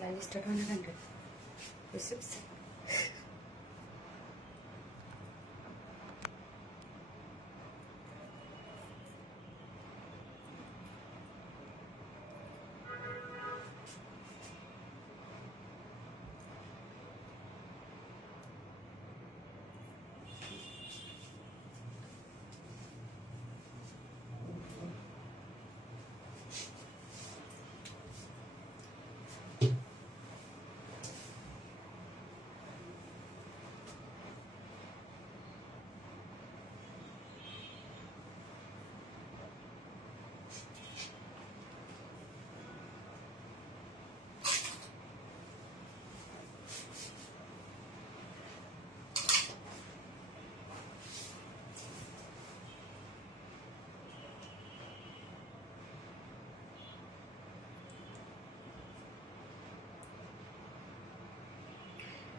Live start হয় না কেন?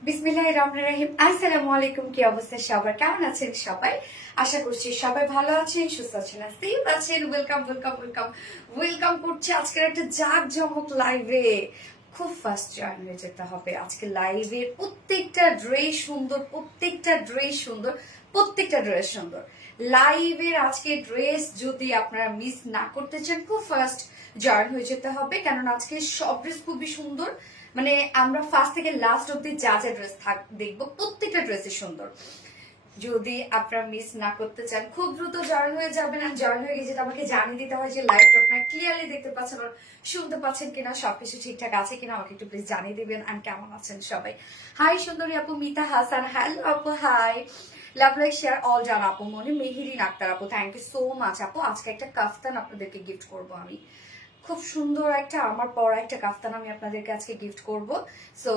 বিসমিল্লাহির রহমানির রহিম। আসসালামু আলাইকুম। কি অবস্থা সবার? কেমন আছেন সবাই? আশা করছি সবাই ভালো আছেন, সুস্থ আছেন, সেফ আছেন। ওয়েলকাম ওয়েলকাম ওয়েলকাম ওয়েলকাম করছি আজকের একটা জাঁকজমক লাইভে। খুব ফাস্ট জয়েন হয়ে যেতে হবে আজকে লাইভে। প্রত্যেকটা ড্রেস সুন্দর, প্রত্যেকটা ড্রেস সুন্দর, প্রত্যেকটা ড্রেস সুন্দর। লাইভের আজকে ড্রেস যদি আপনারা মিস না করতে চান, খুব ফাস্ট জয়েন হয়ে যেতে হবে, কেননা আজকে সব ড্রেস খুবই সুন্দর। মানে আমরা ফার্স্ট থেকে লাস্ট অব্দি যা যা ড্রেস দেখবো, প্রত্যেকটা ড্রেসই সুন্দর। যদি আপনারা মিস না করতে চান, খুব দ্রুত জয়েন হয়ে যাবেন। আর জয়েন হয়ে গিয়ে যেটা আমাকে জানিয়ে দিতে হয় যে লাইভটা আপনারা ক্লিয়ারলি দেখতে পাচ্ছেন আর শুনতে পাচ্ছেন কিনা, সবকিছু ঠিকঠাক আছে কিনা আমাকে একটু প্লিজ জানিয়ে দিবেন। আর কেমন আছেন সবাই? হাই সুন্দরী আপু মিতা হাসান, হ্যালো আপু, hi. Love like share all done আপু মনে। মেহেরিন আক্তার আপু, থ্যাংক ইউ সো মাচ আপু। আজকে একটা কাফতান আপনাদেরকে গিফট করবো আমি, খুব সুন্দর একটা আমার পরা একটা কাফতান আমি আপনাদেরকে আজকে গিফট করব। সো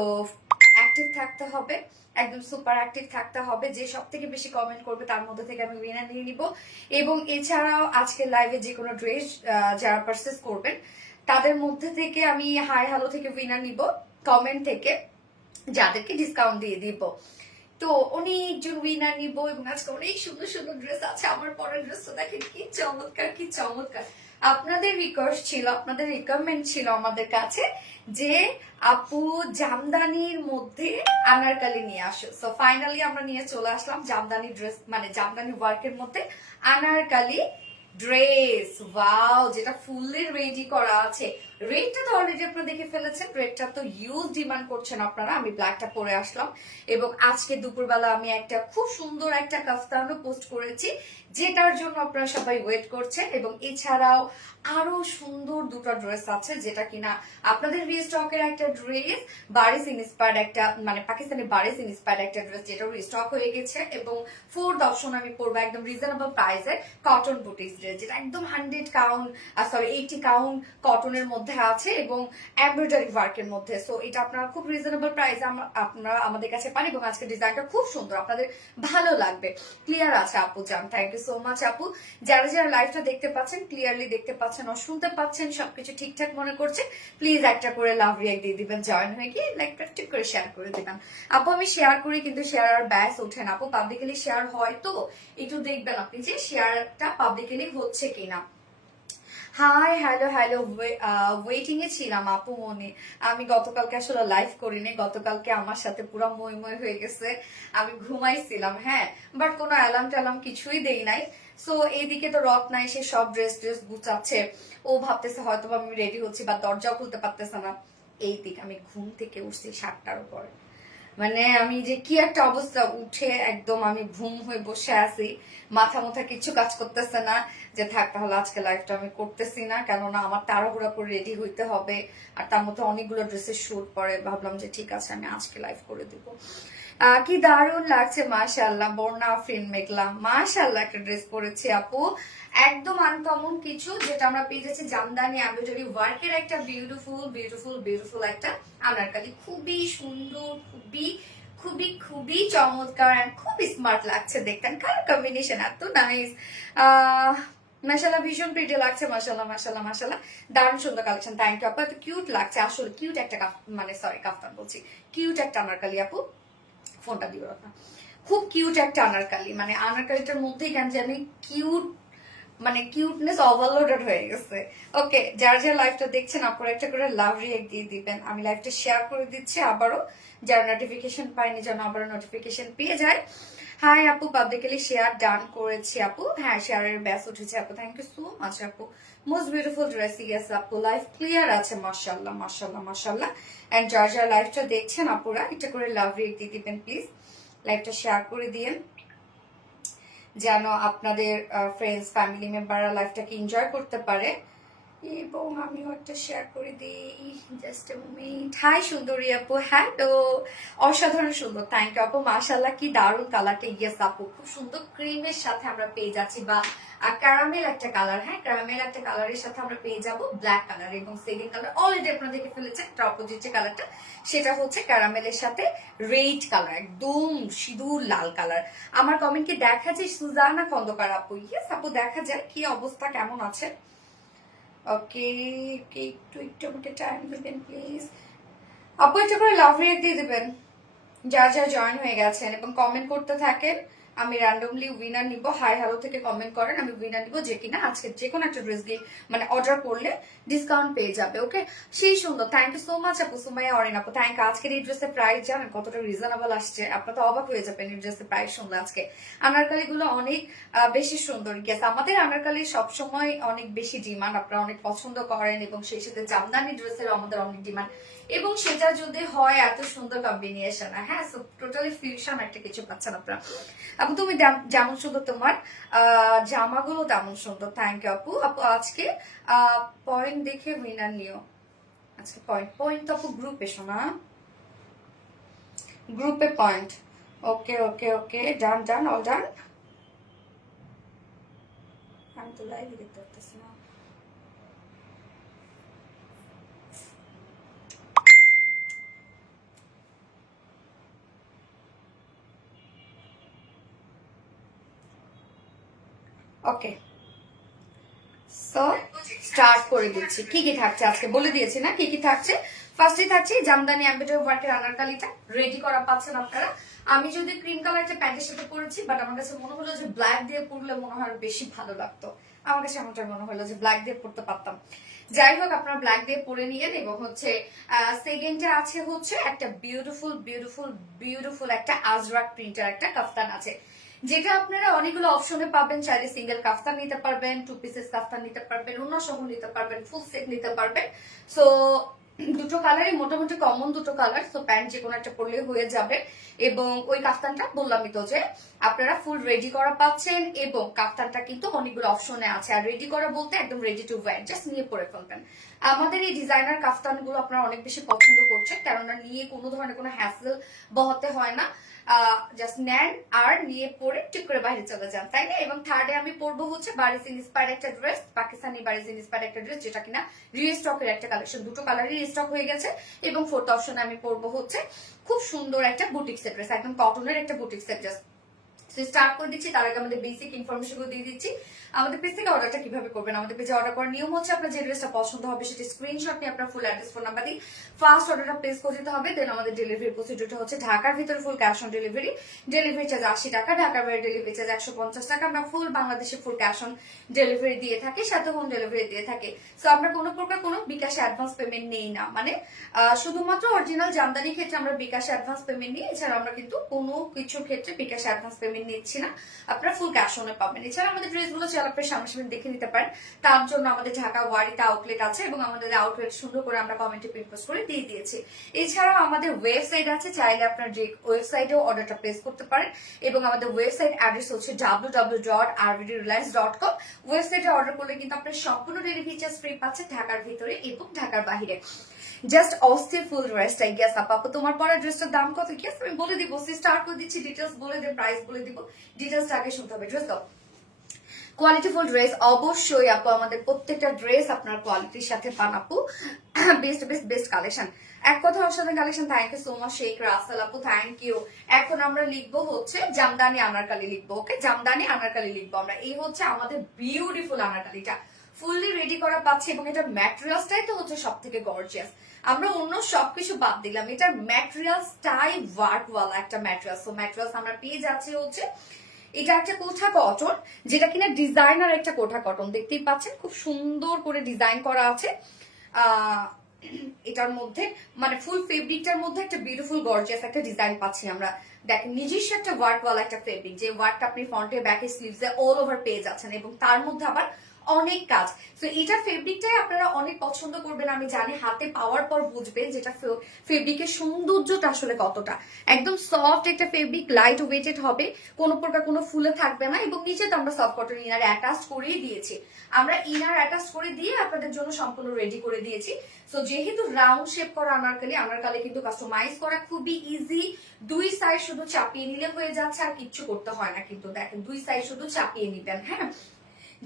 অ্যাক্টিভ থাকতে হবে, একদম সুপার অ্যাক্টিভ থাকতে হবে। যে সব থেকে বেশি কমেন্ট করবে তার মধ্যে থেকে আমি উইনার নিয়ে নিব। এবং এছাড়াও আজকে লাইভে যে কোনো ড্রেস যারা পারচেস করবেন তাদের মধ্যে থেকে আমি হাই হ্যালো থেকে উইনার নিব, কমেন্ট থেকে, যাদেরকে ডিসকাউন্ট দিয়ে দিব। তো অনেকজন উইনার নিব এবং আজকে অনেক সুন্দর সুন্দর ড্রেস আছে। আমার পরের ড্রেস তো দেখেন কি চমৎকার, কি চমৎকার। আপনাদের রিকোয়েস্ট ছিল, আপনাদের রিকোয়ারমেন্ট ছিল আমাদের কাছে যে আপু জামদানির মধ্যে আনারকালি নিয়ে আসো। সো ফাইনালি আমরা নিয়ে চলে আসলাম জামদানি ড্রেস, মানে জামদানি ওয়ার্কের মধ্যে আনারকালি ড্রেস। ওয়াও, যেটা ফুললি রেডি করা আছে। রেডটা তো অলরেডি আপনারা দেখে ফেলেছেন, রেডটা তো ইউজ ডিমান্ড করছেন আপনারা। আমি ব্ল্যাকটা পরে আসলাম এবং আজকে দুপুরবেলা আমি একটা খুব সুন্দর একটা কাফতানও পোস্ট করেছি, যেটার জন্য আপনারা সবাই ওয়েট করছেন। এবং এছাড়াও আরো সুন্দর দুটো ড্রেস আছে, যেটা কিনা আপনাদের রিস্টকের একটা ড্রেস, বারিস ইন্সপায়ার্ড একটা, মানে পাকিস্তানি বারিস ইন্সপায়ার্ড একটা ড্রেস, যেটা রিস্টক হয়ে গেছে। এবং ফোর্থ অপশন আমি পরবো একদম রিজনেবল প্রাইসের কটন বুটিক্স ড্রেস, যেটা একদম 80 কাউন্ট কটনের মধ্যে আছে এবং এমব্রয়ডারি ওয়ার্কের মধ্যে। সো এটা আপনারা খুব রিজনেবল প্রাইসে আপনারা আমাদের কাছে পান এবং আজকে ডিজাইনটা খুব সুন্দর, আপনাদের ভালো লাগবে। ক্লিয়ার আছে আপু জান, থ্যাংক ইউ সো মাচ আপু। যারা যারা লাইভটা দেখতে পাচ্ছেন, ক্লিয়ারলি দেখতে পাচ্ছেন ও শুনতে পাচ্ছেন, সবকিছু ঠিকঠাক মনে করছে, প্লিজ একটা করে লাভ রিয়াক্ট দিয়ে দিবেন। জয়েন হয়ে গিয়ে লাইকটা ঠিক করে শেয়ার করে দিবেন আপু। আমি শেয়ার করি কিন্তু শেয়ার আর ব্যাস ওঠে না আপু, পাবলিকলি শেয়ার হয় তো একটু দেখবেন আপনি যে শেয়ারটা পাবলিকলি হচ্ছে কিনা। হাই হ্যালো হ্যালো, ওয়েটিং এ ছিলাম আপু মনে। আমি গতকালকে আসলে লাইভ করিনি, গতকালকে আমার সাথে পুরো মই হয়ে গেছে। আমি ঘুমাইছিলাম, হ্যাঁ, বাট কোনো অ্যালার্ম ট্যালার্ম কিছুই দেই নাই। সো এইদিকে তো রক নাই, সে সব ড্রেস গুছাচ্ছে। ও ভাবতেছে হয়তো আমি রেডি হচ্ছি, বা দরজাও খুলতে পারতেছে না। এই দিক আমি ঘুম থেকে উঠছি 7টার উপরে। মানে আমি যে কি একটা অবস্থা, উঠে একদম আমি ঘুম হয়ে বসে আছি, মাথা মুথা কিছু কাজ করতেছে না, যে থাক তাহলে আজকে লাইভটা আমি করতেছি না, কেননা আমার তাড়াহুড়া করে রেডি হইতে হবে। আর তার মধ্যে অনেকগুলো ড্রেসের শুট পরে, ভাবলাম যে ঠিক আছে আমি আজকে লাইভ করে দিব। কি দারুণ লাগছে মাশাআল্লাহ। বর্ণা আফরিন মেঘলা, মাশাআল্লাহ একটা ড্রেস পরেছি আপু, একদম আনকমন কিছু, যেটা আমরা পেয়ে যাচ্ছি জামদানি এমব্রয়ডারি ওয়ার্কের একটা বিউটিফুল বিউটিফুল বিউটিফুল একটা আনারকালি। খুবই সুন্দর, খুবই খুবই খুবই চমৎকার, খুবই স্মার্ট লাগছে দেখতে। কালার কম্বিনেশন এত নাইস, মাশাআল্লাহ ভীষণ প্রিটি লাগছে। মাশাআল্লাহ মাশাআল্লাহ মাশাআল্লাহ, দারুণ সুন্দর কালেকশন। থ্যাংক ইউ আপু, এত কিউট লাগছে আসলে। কিউট একটা মানে সরি কাফতান বলছি, কিউট একটা আনারকালি আপু। ফোনটা দিও না। খুব কিউট একটা আনারকালি, মানে আনারকালিটার মধ্যেই কেন জানি কিউট, মানে কিউটনেস ওভারলোডেড হয়ে গেছে। ওকে, যারা যারা লাইভটা দেখছেন আপনারা একটা করে লাভ রিয়েক্ট দিয়ে দিবেন। আমি লাইভটা শেয়ার করে দিচ্ছি আবারও, যারা নোটিফিকেশন পায়নি যেন আবারও নোটিফিকেশন পেয়ে যায়। হাই আপু, পাবলিকলি শেয়ার ডান করেছি আপু। হ্যাঁ, শেয়ারের ব্যাস উঠেছে আপু, থ্যাংক ইউ সো মাচ আপু। মোস্ট বিউটিফুল ড্রেস, ইয়েস আপু, লাইভ ক্লিয়ার আছে, মাশাআল্লাহ মাশাআল্লাহ মাশাআল্লাহ। এন্ড যারা যারা লাইভটা দেখছেন আপুরা একটা করে লাভ রিয়েক্ট দিয়ে দিবেন প্লিজ, লাইভটা শেয়ার করে দিয়েন যেন আপনাদের ফ্রেন্ডস ফ্যামিলি মেম্বাররা লাইফটাকে এনজয় করতে পারে। এবং আমিও একটা শেয়ার করে দিই, জাস্ট এ মোমেন্ট। হাই সুন্দরী আপু, হ্যালো, অসাধারণ সুন্দর, থ্যাংক ইউ আপু, মাশাআল্লাহ কি দারুণ কালারটা। ইয়েস আপু, খুব সুন্দর ক্রিমের সাথে আমরা পেয়ে যাচ্ছি, বা ক্যারামেল একটা কালার। হ্যাঁ, ক্যারামেল একটা কালারের সাথে আমরা পেয়ে যাব ব্ল্যাক কালার, এবং সেকেন্ড কালার অলরেডি আপনারা দেখে ফেলেছেন, একটা অপোজিট যে কালারটা সেটা হচ্ছে ক্যারামেলের সাথে রেড কালার, একদম সিঁদুর লাল কালার। আমার কমেন্টকে দেখা যায় সুজানা খন্দকার আপু, ইয়েস আপু দেখা যায়, কি অবস্থা, কেমন আছে? ওকে, একটু একটু আমাকে টাইম দিবেন প্লিজ আপু, একটা করে লাভ রিয়েক্ট দিয়ে দেবেন যা যা জয়েন হয়ে গেছেন, এবং কমেন্ট করতে থাকেন। আমি র্যান্ডমলি উইনার নিব, হাই হ্যালো থেকে কমেন্ট করেন, আমি উইনার নিব যে কিনা আজকে যে কোনো একটা ড্রেস দিয়ে মানে অর্ডার করলে ডিসকাউন্ট পেয়ে যাবে। ওকে, সেই সুন্দর, থ্যাংক ইউ সো মাচ আপু, সুমাইয়া অরিন আপু, থ্যাংক ইউ। আজকের এই ড্রেসের প্রাইস জানেন কতটা রিজনেবল আসছে, আপনারা তো অবাক হয়ে যাবেন এই ড্রেসের প্রাইস শুনলে। আজকে আনারকালি গুলো অনেক বেশি সুন্দর। গেস আমাদের আনারকালি সবসময় অনেক বেশি ডিমান্ড, আপনারা অনেক পছন্দ করেন, এবং সেই সাথে জামদানি ড্রেসের আমাদের অনেক ডিমান্ড, এবং সেটা যদি হয় এত সুন্দর কম্বিনেশন। হ্যাঁ, টোটালি ফিউশন একটা কিছু পাচ্ছেন আপনারা। আপু তুমি যেমন সুন্দর, তোমার জামাগুলো তেমন সুন্দর, থ্যাংক ইউ আপু। আপু আজকে পয়েন্ট দেখে উইনার নিও, আজকে পয়েন্ট তো আপু গ্রুপে, শোনা গ্রুপে পয়েন্ট। ওকে ওকে ওকে, ডান ডান, অল ডান। আমি তো লাইভে দেখতে পারতেছি না। ওকে, সো স্টার্ট করে দিচ্ছি। কি কি থাকছে আজকে বলে দিয়েছি না, কি কি থাকছে। ফার্স্টে থাকছে জামদানি এমব্রয়ডারি ওয়ার্কের আনারকালিটা রেডি করা পাচ্ছেন আপনারা। আমি যদি ক্রিম কালার একটা প্যান্টের সাথে পরেছি, বাট আমার কাছে মনে হলো যে ব্ল্যাক দিয়ে পরলে মনে হয় বেশি ভালো লাগতো। আমার কাছে এমনটা মনে হলো যে ব্ল্যাক দিয়ে পরতে পারতাম। যাই হোক, আপনারা ব্ল্যাক দিয়ে পরে নিয়েন। এবং হচ্ছে সেকেন্ডে আছে হচ্ছে একটা বিউটিফুল বিউটিফুল বিউটিফুল একটা আজরাক প্রিন্টের একটা কাফতান আছে, যেটা আপনারা অনেকগুলো অপশনে পাবেন। চাইলে সিঙ্গেল কাফতান নিতে পারবেন, 2 পিসেস কাফতান নিতে পারবেন, অন্য সহ নিতে পারবেন, ফুল সেট নিতে পারবেন। সো দুটো কালারই মোটামুটি কমন, দুটো কালার, সো প্যান্ট যে কোনো একটা পরলে হয়ে যাবে। এবং ওই কাফতানটা বললামই তো যে আপনারা ফুল রেডি করা পাচ্ছেন, এবং কাফতানটা কিন্তু অনেকগুলো অপশনে আছে। আর রেডি করা বলতে একদম রেডি টু ওয়্যার, জাস্ট নিয়ে পরে ফেলবেন। আমাদের এই ডিজাইনার কাফতানগুলো আপনারা অনেক বেশি পছন্দ করছেন, কেননা নিয়ে কোনো ধরনের কোনো হ্যাসেল বহাতে হয় না, জাস্ট নেন আর নিয়ে পরে ঠিক করে বাইরে চলে যান, তাই না? এবং থার্ডে আমি পরবো হচ্ছে বারিজ ইন্সপায়ার্ড একটা ড্রেস, পাকিস্তানি বারিজ ইন্সপায়ার্ড একটা ড্রেস, যেটা কিনা রিস্টকের একটা কালেকশন, দুটো কালারই রিস্টক হয়ে গেছে। এবং ফোর্থ অপশনে আমি পরবো হচ্ছে খুব সুন্দর একটা বুটিক্সের ড্রেস, একদম কটনের একটা বুটিক্সের ড্রেস। স্টার্ট করে দিচ্ছি, তার আগে আমাদের বেসিক ইনফরমেশন গুলো দিয়ে দিচ্ছি। আমাদের পেজ থেকে অর্ডারটা কিভাবে করবেন, আমাদের পেজে অর্ডার করার নিয়ম হচ্ছে আপনার যে ড্রেসটা পছন্দ হবে সেটা স্ক্রিনশট নিয়ে আপনার ফুল অ্যাড্রেস ফোন নাম্বার দিয়ে ফার্স্ট অর্ডারটা প্লেস করে দিতে হবে। দেন আমাদের ডেলিভারি প্রসিডিউরটা হচ্ছে ঢাকার ভিতরে full cash on delivery, delivery charge 80 টাকা, ঢাকার বাইরে ডেলিভারি চার্জ 150 টাকা। আমরা ফুল বাংলাদেশে ফুল ক্যাশ অন ডেলিভারি দিয়ে থাকি, সাথে হোম ডেলিভারি দিয়ে থাকি। সো আমরা কোনো প্রকার কোনো বিকাশে অ্যাডভান্স পেমেন্ট নেই না, মানে শুধুমাত্র অরিজিনাল জামদানির ক্ষেত্রে আমরা বিকাশে অ্যাডভান্স পেমেন্ট নিই, এছাড়া আমরা কিন্তু কোনো কিছুর ক্ষেত্রে বিকাশে অ্যাডভান্স পেমেন্ট নিচ্ছি না, আপনারা ফুল ক্যাশ অনে পাবেন। এছাড়া আমাদের ড্রেসগুলো চাইলে আপনার সামনাসামনি দেখে নিতে পারেন, তার জন্য আমাদের ঢাকা ওয়ারিতে আউটলেট আছে, এবং আমাদের আউটলেট সুন্দর করে আমরা কমেন্টে প্রিন্ট পোস্ট করে দিয়ে দিয়েছি। এছাড়াও আমাদের ওয়েবসাইট আছে, চাইলে আপনার যে ওয়েবসাইটেও অর্ডারটা প্লেস করতে পারেন। এবং আমাদের ওয়েবসাইট অ্যাড্রেস হচ্ছে www.rvdreliance.com। ওয়েবসাইটে অর্ডার করলে কিন্তু আপনার সম্পূর্ণ ডেলিভারি চার্জ ফ্রি পাচ্ছেন ঢাকার ভিতরে এবং ঢাকার বাহিরে। জাস্ট অস্থির ফুল ড্রেসটা। গেস আপু তোমার পরে ড্রেসটার দাম কত? গেস আমি বলে দিব, স্টার্ট করে দিচ্ছি, ডিটেলস বলে দেব, প্রাইস বলে দিব, ডিটেলসটা আগে শুনতে হবে। ড্রেস দাও, কোয়ালিটিফুল ড্রেস অবশ্যই আপু, আমাদের প্রত্যেকটা ড্রেস আপনার কোয়ালিটির সাথে পান আপু, বেস্ট বেস্ট বেস্ট কালেকশন, এক কথা অসাধারণ collection. Thank you so much Sheikh Russel আপু, থ্যাংক ইউ। এখন আমরা লিখবো হচ্ছে জামদানি আনারকালি লিখবো, ওকে, জামদানি আনারকালি লিখবো আমরা। এই হচ্ছে আমাদের বিউটিফুল আনারকালিটা, ফুললি রেডি করা পাচ্ছি এবং এটার ম্যাটেরিয়ালসটাই তো হচ্ছে সব থেকে গর্জিয়াস। আমরা অন্য সবকিছু বাদ দিলাম, এটার ম্যাটেরিয়ালসটাই ওয়ার্কওয়ালা একটা ম্যাটেরিয়ালস। তো ম্যাটেরিয়ালস আমরা পেয়ে যাচ্ছি হচ্ছে এটা একটা কোঠা কটন, যেটা কিনা ডিজাইনার একটা কোঠা কটন। দেখতেই পাচ্ছেন খুব সুন্দর করে ডিজাইন করা আছে। এটার মধ্যে মানে ফুল ফেব্রিকটার মধ্যে একটা বিউটিফুল গর্জিয়াস একটা ডিজাইন পাচ্ছি আমরা। দেখেন নিজস্ব একটা ওয়ার্কওয়ালা একটা ফেব্রিক, যে ওয়ার্কটা আপনি ফ্রন্টে ব্যাকে স্লিভসে অল ওভার পেয়ে যাচ্ছেন এবং তার মধ্যে আবার অনেক কাজ। তো এটা ফেব্রিকটাই আপনারা অনেক পছন্দ করবেন আমি জানি, হাতে পাওয়ার পর বুঝবেন যেটা ফেব্রিকের সৌন্দর্যটা আসলে কতটা। একদম সফট একটা ফেব্রিক, লাইট ওয়েটেড হবে, কোনো প্রকার কোনো ফুলে থাকবে না এবং নিচে তো আমরা সফট কটন ইনার অ্যাটাচ করেই দিয়েছি। আমরা ইনার অ্যাটাচ করে দিয়ে আপনাদের জন্য সম্পূর্ণ রেডি করে দিয়েছি। সো যেহেতু রাউন্ড শেপ করা আনারকালি কিন্তু কাস্টমাইজ করা খুবই ইজি। দুই সাইড শুধু চাপিয়ে নিলে হয়ে যাচ্ছে, আর কিচ্ছু করতে হয় না কিন্তু। দেখেন দুই সাইড শুধু চাপিয়ে নিবেন, হ্যাঁ,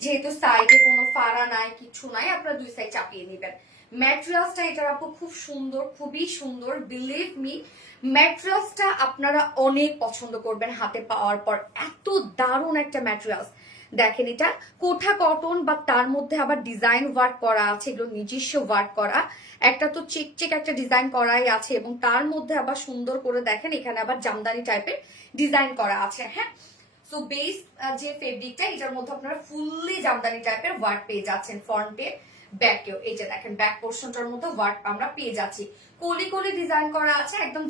যেহেতু সাইডে কোনো ফাড়া নাই কিছু নাই, আপনারা দুই সাইড চাপিয়ে নিবেন। ম্যাটেরিয়ালসটা এটার আপু খুব সুন্দর, খুবই সুন্দর, বিলিভ মি ম্যাটেরিয়ালসটা আপনারা অনেক পছন্দ করবেন হাতে পাওয়ার পর। এত দারুণ একটা ম্যাটেরিয়ালস। দেখেন এটা কোঠা কটন, বা তার মধ্যে আবার ডিজাইন ওয়ার্ক করা আছে, এগুলো নিজস্ব ওয়ার্ক করা। একটা তো চেক একটা ডিজাইন করাই আছে এবং তার মধ্যে আবার সুন্দর করে দেখেন এখানে আবার জামদানি টাইপের ডিজাইন করা আছে, হ্যাঁ। সো বেস যে ফেব্রিকটা, এটার মধ্যে আপনারা ফুললি জামদানি টাইপের ওয়ার্ক পেয়ে যাচ্ছেন ফ্রন্টে ব্যাকেও। এই যে দেখেন ব্যাক পোর্শনটার মধ্যে ওয়ার্ক আমরা পেয়ে যাচ্ছি, কলি কলি ডিজাইন করা আছে, একদম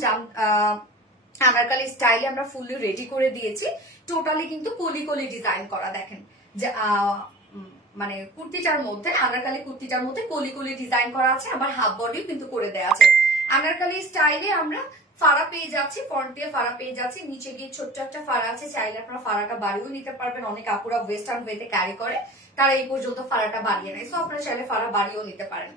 আনারকলি স্টাইলে আমরা ফুললি রেডি করে দিয়েছি। টোটালি কিন্তু কলি কলি ডিজাইন করা। দেখেন যে মানে কুর্তিটার মধ্যে, আনারকলি কুর্তিটার মধ্যে কলি কলি ডিজাইন করা আছে, আবার হাফ বডিও কিন্তু করে দেওয়া আছে। আনারকলি স্টাইলে আমরা ফাড়া পেয়ে যাচ্ছি, ফ্রন্ট দিয়ে ফাড়া পেয়ে যাচ্ছি, নিচে গিয়ে ছোট্ট একটা ফাড়া আছে, চাইলে আপনারা ফাড়াটা বাড়িয়েও নিতে পারবেন। অনেক আপুরা ওয়েস্টার্ন ওয়েতে ক্যারি করে, তারা এই পর্যন্ত ফাড়াটা বাড়িয়ে নেয়, সো আপনারা চাইলে ফাড়া বাড়িয়েও নিতে পারেন।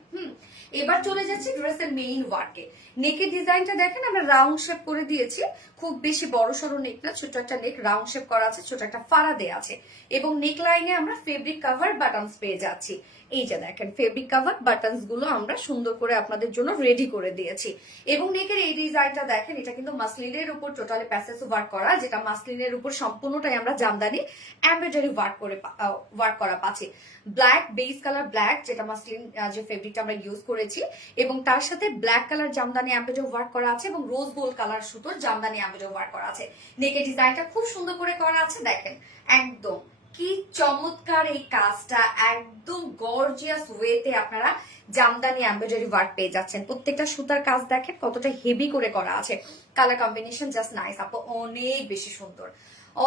এবার চলে যাচ্ছি ড্রেসের মেইন ওয়ার্কে। নেকের ডিজাইনটা দেখেন আমরা রাউন্ড শেপ করে দিয়েছি, খুব বেশি বড় সড়ো নেক না, ছোট একটা নেক রাউন্ড শেপ করা আছে, ছোট একটা ফাড়া দেওয়া আছে এবং নেক লাইনে আমরা ফেব্রিক কাভার বাটনস পেয়ে যাচ্ছি। এই যে দেখেন ফেব্রিক কাভার বাটনস গুলো আমরা সুন্দর করে আপনাদের জন্য রেডি করে দিয়েছি। এবং নেকের এই ডিজাইনটা দেখেন, এটা কিন্তু মাসলিনের উপর টোটালি প্যাসেজ ওয়ার্ক করা, যেটা মাসলিনের উপর সম্পূর্ণটাই আমরা জামদানি এমব্রয়ডারি ওয়ার্ক করা পাচ্ছি। ব্ল্যাক বেস কালার ব্ল্যাক, যেটা মাসলিন যে ফেব্রিকটা আমরা ইউজ করেছি, এবং তার সাথে black colour Jamdani embroidery work করা আছে এবং রোজ গোল্ড কালার সুতোর জামদানি এমব্রয়ডারি ওয়ার্ক করা আছে। নেকের ডিজাইনটা খুব সুন্দর করে করা আছে, দেখেন একদম কি চমৎকার এই কাজটা, একদম গর্জিয়াস ওয়েতে আপনারা জামদানি এমব্রয়ডারি ওয়ার্ক পেয়ে যাচ্ছেন। প্রত্যেকটা সুতার কাজ দেখেন কতটা হেভি করে করা আছে, কালার কম্বিনেশন জাস্ট নাইস আপু, অনেক বেশি সুন্দর,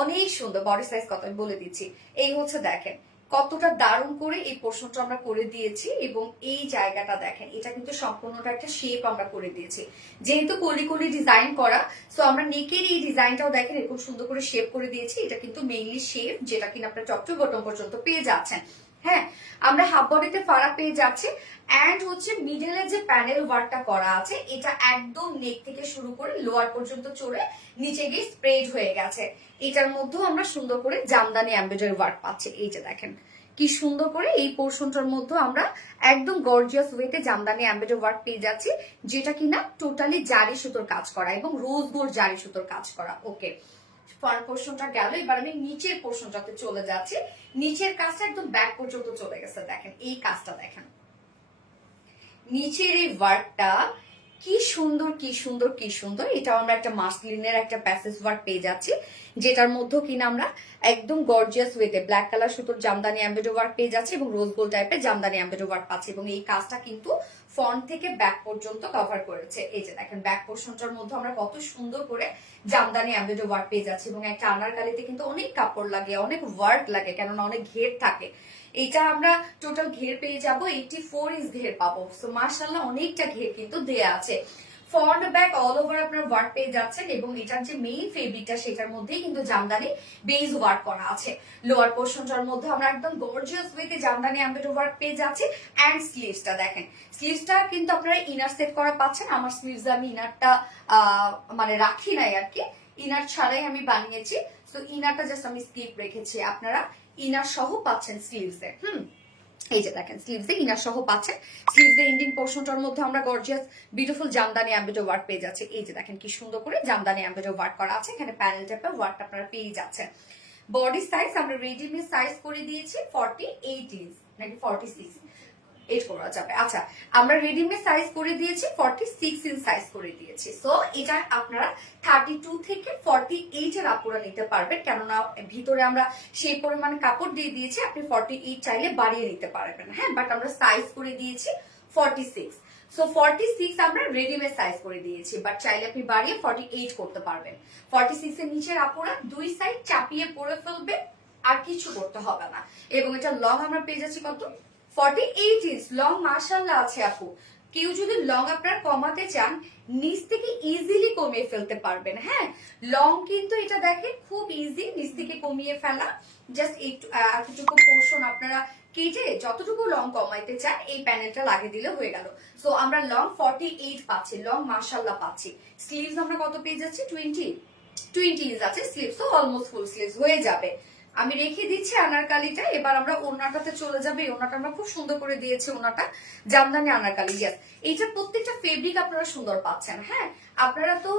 অনেক সুন্দর। বডি সাইজ কত বলে দিচ্ছি, এই হচ্ছে দেখেন কতটা দারুণ করে এই পোর্শনটা আমরা করে দিয়েছি এবং এই জায়গাটা দেখেন, এটা কিন্তু সম্পূর্ণটা একটা শেপ আমরা করে দিয়েছি, যেহেতু কলি কলি ডিজাইন করা। সো আমরা নেকের এই ডিজাইনটাও দেখেন এরকম সুন্দর করে শেপ করে দিয়েছি। এটা কিন্তু মেইনলি শেপ, যেটা কিনা আপনার টপ টু বটম পর্যন্ত পেয়ে যাচ্ছেন, হ্যাঁ। আমরা হাফ বডিতে ফাড়া পেয়ে যাচ্ছি, এন্ড হচ্ছে মিডলে যে প্যানেল ওয়ার্কটা করা আছে, এটা একদম নেক থেকে শুরু করে লোয়ার পর্যন্ত চড়ে নিচে গিয়ে স্প্রেড হয়ে গেছে। এটার মধ্যেও আমরা সুন্দর করে জামদানি এমব্রয়ডারি ওয়ার্ক পাচ্ছি। এই যে দেখেন কি সুন্দর করে এই পোর্শনটার মধ্যে আমরা একদম গর্জিয়াস ওয়েতে জামদানি এমব্রয়ডারি ওয়ার্ক পেয়ে যাচ্ছি, যেটা কিনা টোটালি জারি সুতোর কাজ করা এবং রোজ গোল্ড জারি সুতোর কাজ করা। ওকে, ফ্রন্ট পোর্শনটা গেল, এবার আমি নিচের পোর্শনটাতে চলে যাচ্ছি। নিচের কাজটা একদম ব্যাক পর্যন্ত চলে গেছে, দেখেন এই কাজটা দেখেন, নিচের এই ওয়ার্কটা কি সুন্দর কি সুন্দর কি সুন্দর। এটাও আমরা একটা মাসলিনের একটা প্যাসেজ ওয়ার্ক পেয়ে যাচ্ছি, যেটার মধ্যে কিনা আমরা একদম গর্জিয়াস ওয়েতে ব্ল্যাক কালার সুতোর জামদানি এমব্রয়ডারি ওয়ার্ক পেয়ে যাচ্ছি এবং রোজ গোল্ড টাইপের জামদানি এমব্রয়ডারি ওয়ার্ক পাচ্ছি এবং এই কাজটা কিন্তু ফ্রন্ট থেকে ব্যাক পর্যন্ত কভার করেছে। এই যে দেখেন ব্যাক পোর্শনটার মধ্যে আমরা কত সুন্দর করে জামদানি এমব্রয়ডারি ওয়ার্ক পেয়ে যাচ্ছি এবং একটা আনারকালিতে কিন্তু অনেক কাপড় লাগে, অনেক ওয়ার্ক লাগে, কেননা অনেক ঘের থাকে। এটা আমরা টোটাল ঘের পেয়ে যাবো 84 ইঞ্চ ঘের পাবো। সো মাশাআল্লাহ অনেকটা ঘের কিন্তু দেয়া আছে। ফ্রন্ট ব্যাক অল ওভার আপনার ওয়ার্ক পেয়ে যাচ্ছেন এবং এটার যে মেইন ফেব্রিকটা সেটার মধ্যেই কিন্তু জামদানি বেজ ওয়ার্ক করা আছে। লোয়ার পোর্শনটার মধ্যে আমরা একদম গর্জিয়াস ওয়েতে জামদানি এমব্রয়ডারি ওয়ার্ক পেয়ে যাচ্ছি। এন্ড স্লিভসটা দেখেন, স্লিভসটা কিন্তু আপনারা ইনার সেট করা পাচ্ছেন। আমার স্লিভস আমি ইনারটা মানে রাখি নাই আর কি, ইনার ছাড়াই আমি বানিয়েছি। সো ইনারটা জাস্ট আমি স্কিপ রেখেছি, আপনারা ইনার সহ পাচ্ছেন স্লিভসে। এই যে দেখেন স্লিভসে ইনার সহ পাচ্ছেন। স্লিভসে এন্ডিং পোর্শনটার মধ্যে আমরা gorgeous beautiful Jamdani embroidery work পেয়ে যাচ্ছে। এই যে দেখেন কি সুন্দর করে জামদানি এমব্রয়ডারি ওয়ার্ক করা আছে, এখানে প্যানেল টাইপের ওয়ার্ক আপনারা পেয়ে যাচ্ছেন। বডি সাইজ আমরা রেডিমেড সাইজ করে দিয়েছি 48 ইঞ্চ। নাকি 46 8 করা যাবে? আচ্ছা, আমরা রেডিমেড সাইজ করে দিয়েছি 46 ইঞ্চ সাইজ করে দিয়েছি। সো এটা আপনারা 32 থেকে 48 এর আপুরা নিতে পারবেন, কেননা ভিতরে আমরা সেই পরিমাণ কাপড় দিয়ে দিয়েছি, আপনি 48 চাইলে বাড়িয়ে নিতে পারবেন। হ্যাঁ, বাট আমরা সাইজ করে দিয়েছি 46। সো 46 আমরা রেডিমেড সাইজ করে দিয়েছি, বাট চাইলে আপনি বাড়িয়ে 48 করতে পারবেন। 46 এর নিচের আপুরা দুই সাইড চাপিয়ে পরে ফেলবে, আর কিছু করতে হবে না। এবং এটা লং আমরা পেয়ে যাচ্ছি কত? 48 ইঞ্চ লং। মাশাআল্লাহ আছে আপু। কেউ যদি লং আপনারা কমাতে চান, নিচ থেকে ইজিলি কমিয়ে ফেলতে পারবেন। হ্যাঁ, লং কিন্তু এটা দেখেন খুব ইজি নিচ থেকে কমিয়ে ফেলা। জাস্ট এতটুকু পোর্শন আপনারা কেটে যতটুকু লং কমাইতে চান এই প্যানেলটা লাগিয়ে দিলে হয়ে গেল। সো আমরা লং 48 পাচ্ছি, লং মাশাআল্লাহ পাচ্ছি। স্লিভস আমরা কত পেয়ে যাচ্ছি? 20 ইঞ্চ আছে স্লিভস, তো অলমোস্ট ফুল স্লিভস হয়ে যাবে। আমি রেখে দিচ্ছি আনারকালিটা। এবার আমরা ওড়নাটাতে চলে যাবে। ওড়নাটা আমরা খুব সুন্দর করে দিয়েছি, ওড়নাটা জামদানি আনারকালি। ইয়েস, এইটার প্রত্যেকটা ফেব্রিক আপনারা সুন্দর পাচ্ছেন। হ্যাঁ, আপনারা তো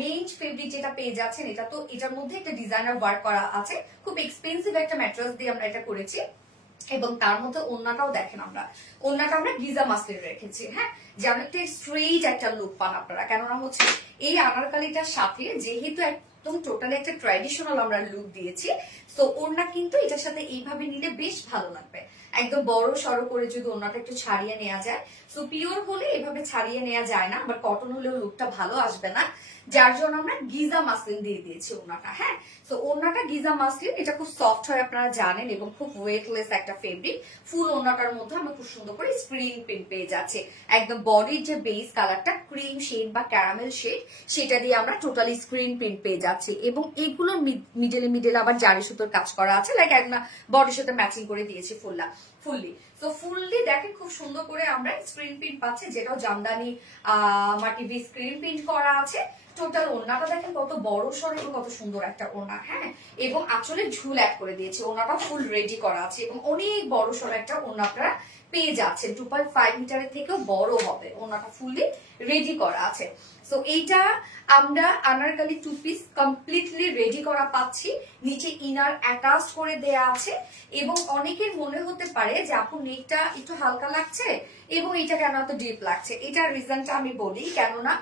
মেইন ফেব্রিক যেটা পেয়ে যাচ্ছেন, এটা তো এটার মধ্যে একটা ডিজাইনার ওয়ার্ক করা আছে, খুব এক্সপেন্সিভ একটা ম্যাটেরিয়ালস দিয়ে আমরা এটা করেছি। এবং তার মধ্যে ওড়নাটাও দেখেন, ওড়নাটা আমরা গিজা মাসলিন রেখেছি। হ্যাঁ, যেন একটা স্ট্রেইট একটা লুক পান আপনারা, কেননা হচ্ছে এই আনারকালিটার সাথে যেহেতু একদম টোটালি একটা ট্র্যাডিশনাল আমরা লুক দিয়েছি, তো ওড়না কিন্তু এটার সাথে এইভাবে নিলে বেশ ভালো লাগবে। একদম বড় সড়ো করে যদি ওড়নাটা একটু ছাড়িয়ে নেওয়া যায়, সো পিওর হলে এভাবে ছাড়িয়ে নেওয়া যায় না, আবার কটন হলেও লুকটা ভালো আসবে না, যার জন্য আমরা গিজা মাসলিন দিয়ে দিয়েছি ওড়নাটা। হ্যাঁ, তো ওড়নাটা গিজা মাসলিন, এটা খুব সফট হয় আপনারা জানেন, এবং খুব ওয়েটলেস একটা ফেব্রিক। ফুল ওড়নাটার মধ্যে আমরা খুব সুন্দর করে স্ক্রিন প্রিন্ট পেয়ে যাচ্ছে। একদম বডির যে বেস কালারটা ক্রিম শেড বা ক্যারামেল শেড, সেটা দিয়ে আমরা টোটালি স্ক্রিন প্রিন্ট পেয়ে যাচ্ছি। এবং এইগুলোর মিডলে আবার জারি সুতোর কাজ করা আছে, লাইক একদম বডির সাথে ম্যাচিং করে দিয়েছি ফুললি দেখেন খুব সুন্দর করে আমরা স্ক্রিন প্রিন্ট পাচ্ছি, যেটাও জামদানি মাটিভি স্ক্রিন প্রিন্ট করা আছে। টোটাল ওড়নাটা দেখেন কত বড় সড় এবং কত সুন্দর একটা ওড়না। হ্যাঁ, এবং আসলে ঝুল অ্যাড করে দিয়েছে, ওড়নাটা ফুল রেডি করা আছে এবং অনেক বড় সড় একটা ওড়না আপনারা পেয়ে যাচ্ছেন। 2.5 মিটারের থেকেও বড় হবে, ওড়নাটা ফুললি রেডি করা আছে। সো এইটা আমরা আনারকালি 2 পিস কমপ্লিটলি রেডি করা পাচ্ছি, নিচে ইনার অ্যাটাচ করে দেয়া আছে। এবং অনেকের মনে হতে পারে যে আপু নেকটা একটু হালকা লাগছে এবং এটা কেন এত ডিপ লাগছে। এটার রিজনটা আমি বলি, কেননা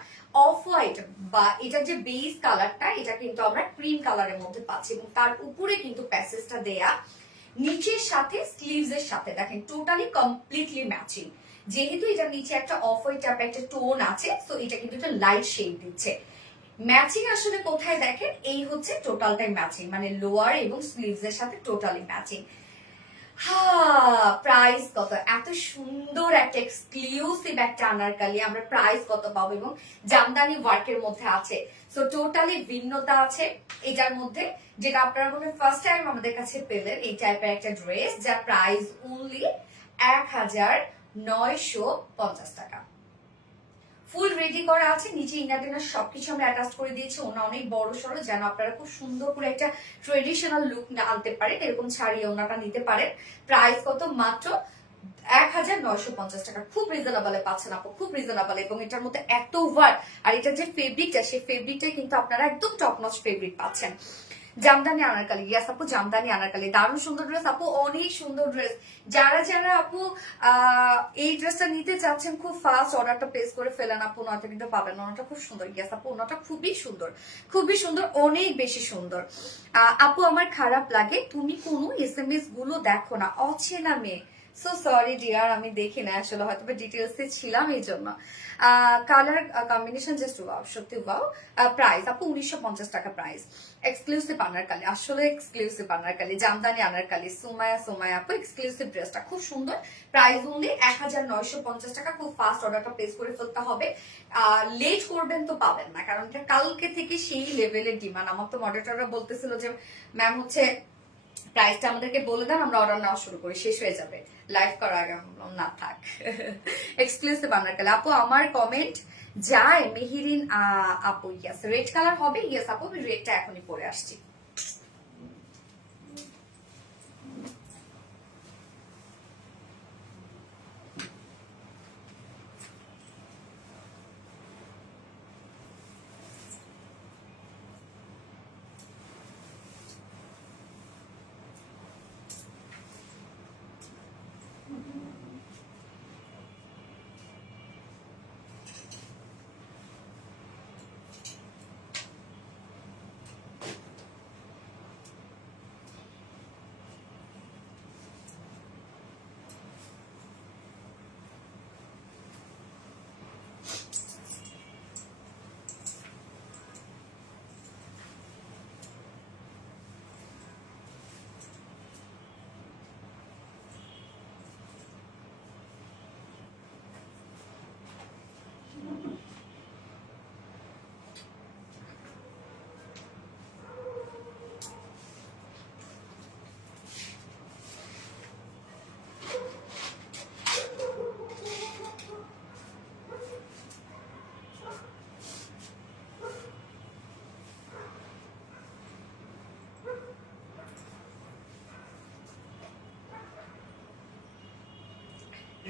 অফ হোয়াইট বা এটার যে বেস কালারটা, এটা কিন্তু আমরা ক্রিম কালারের মধ্যে পাচ্ছি এবং তার উপরে কিন্তু প্যাসেজটা দেয়া, নিচের সাথে স্লিভস এর সাথে দেখেন টোটালি কমপ্লিটলি ম্যাচিং। যেহেতু এটার নিচে একটা অফ হোয়াইট টাইপ একটা টোন আছে, সো এটা কিন্তু একটা লাইট শেড দিচ্ছে। ম্যাচিং আসলে কোথায় দেখেন, এই হচ্ছে টোটালটাই ম্যাচিং, মানে লোয়ার এবং স্লিভস এর সাথে টোটালি ম্যাচিং। প্রাইস কত? এত সুন্দর একটা এক্সক্লুসিভ একটা আনারকালি আমরা প্রাইস কত পাবো? এবং জামদানি ওয়ার্কের মধ্যে আছে, সো টোটালি ভিন্নতা আছে এটার মধ্যে, যেটা আপনারা মনে ফার্স্ট টাইম আমাদের কাছে পেলেন এই টাইপের একটা ড্রেস, যার প্রাইস অনলি 1950 টাকা। ফুল রেডি করা আছে, নিচে ইনার টিনার সবকিছু আমরা অ্যাটাচ করে দিয়েছি। ওনা অনেক বড় সড়ো, যেন আপনারা খুব সুন্দর করে একটা ট্রেডিশনাল লুক আনতে পারেন, এরকম ছাড়িয়ে ওনাটা নিতে পারেন। প্রাইস কত? মাত্র 1950 টাকা। খুব রিজনেবলে পাচ্ছেন আপু, খুব রিজনেবল। এবং এটার মধ্যে এত ওয়ার্ক, আর এটার যে ফেব্রিকটা, সেই ফেব্রিকটাই কিন্তু আপনারা একদম টপ নচ ফেব্রিক পাচ্ছেন। জামদানি আনারকালি, ইয়াস আপু জামদানি আনারকালি, দারুণ সুন্দর ড্রেস আপু, অনেক সুন্দর ড্রেস। যারা যারা আপু এই ড্রেসটা নিতে চাচ্ছেন, খুব ফাস্ট অর্ডারটা প্লেস করে ফেলেন আপু, নয়তো কিন্তু পাবেন। ওনাটা খুব সুন্দর। ইয়াস আপু, ওনাটা খুবই সুন্দর, খুবই সুন্দর, অনেক বেশি সুন্দর। আপু আমার খারাপ লাগে তুমি কোনো SMS গুলো দেখো না, অচেনা মেয়ে। সো সরি ডিয়ার, আমি দেখি না আসলে, হয়তো ডিটেলসে ছিলাম এই জন্য। কালার কম্বিনেশন জাস্ট ওয়াও, সত্যি ওয়াও। প্রাইস আপু 1950 টাকা প্রাইস। এক্সক্লুসিভ আনারকালি, আসলে এক্সক্লুসিভ আনারকালি, জামদানি আনারকালি, সোমায়া আপু এক্সক্লুসিভ ড্রেসটা খুব সুন্দর। প্রাইস অনলি 1950 টাকা। খুব ফাস্ট অর্ডারটা প্লেস করে ফেলতে হবে, লেট করবেন তো পাবেন না, কারণ এটা কালকে থেকে সেই লেভেলের ডিমান্ড। আমার তো মডারেটররা বলতেছিল যে ম্যাম হচ্ছে প্রাইসটা আমাদেরকে বলে দেন, আমরা অর্ডার নেওয়া শুরু করি, শেষ হয়ে যাবে লাইভ করা আগে। না থাক, এক্সক্লুসিভ আনারকালি আপু। আমার কমেন্ট যায় মেহিরিন আপু, ইয়াস রেড কালার হবে। ইয়াস আপু, আমি রেডটা এখনই পরে আসছি।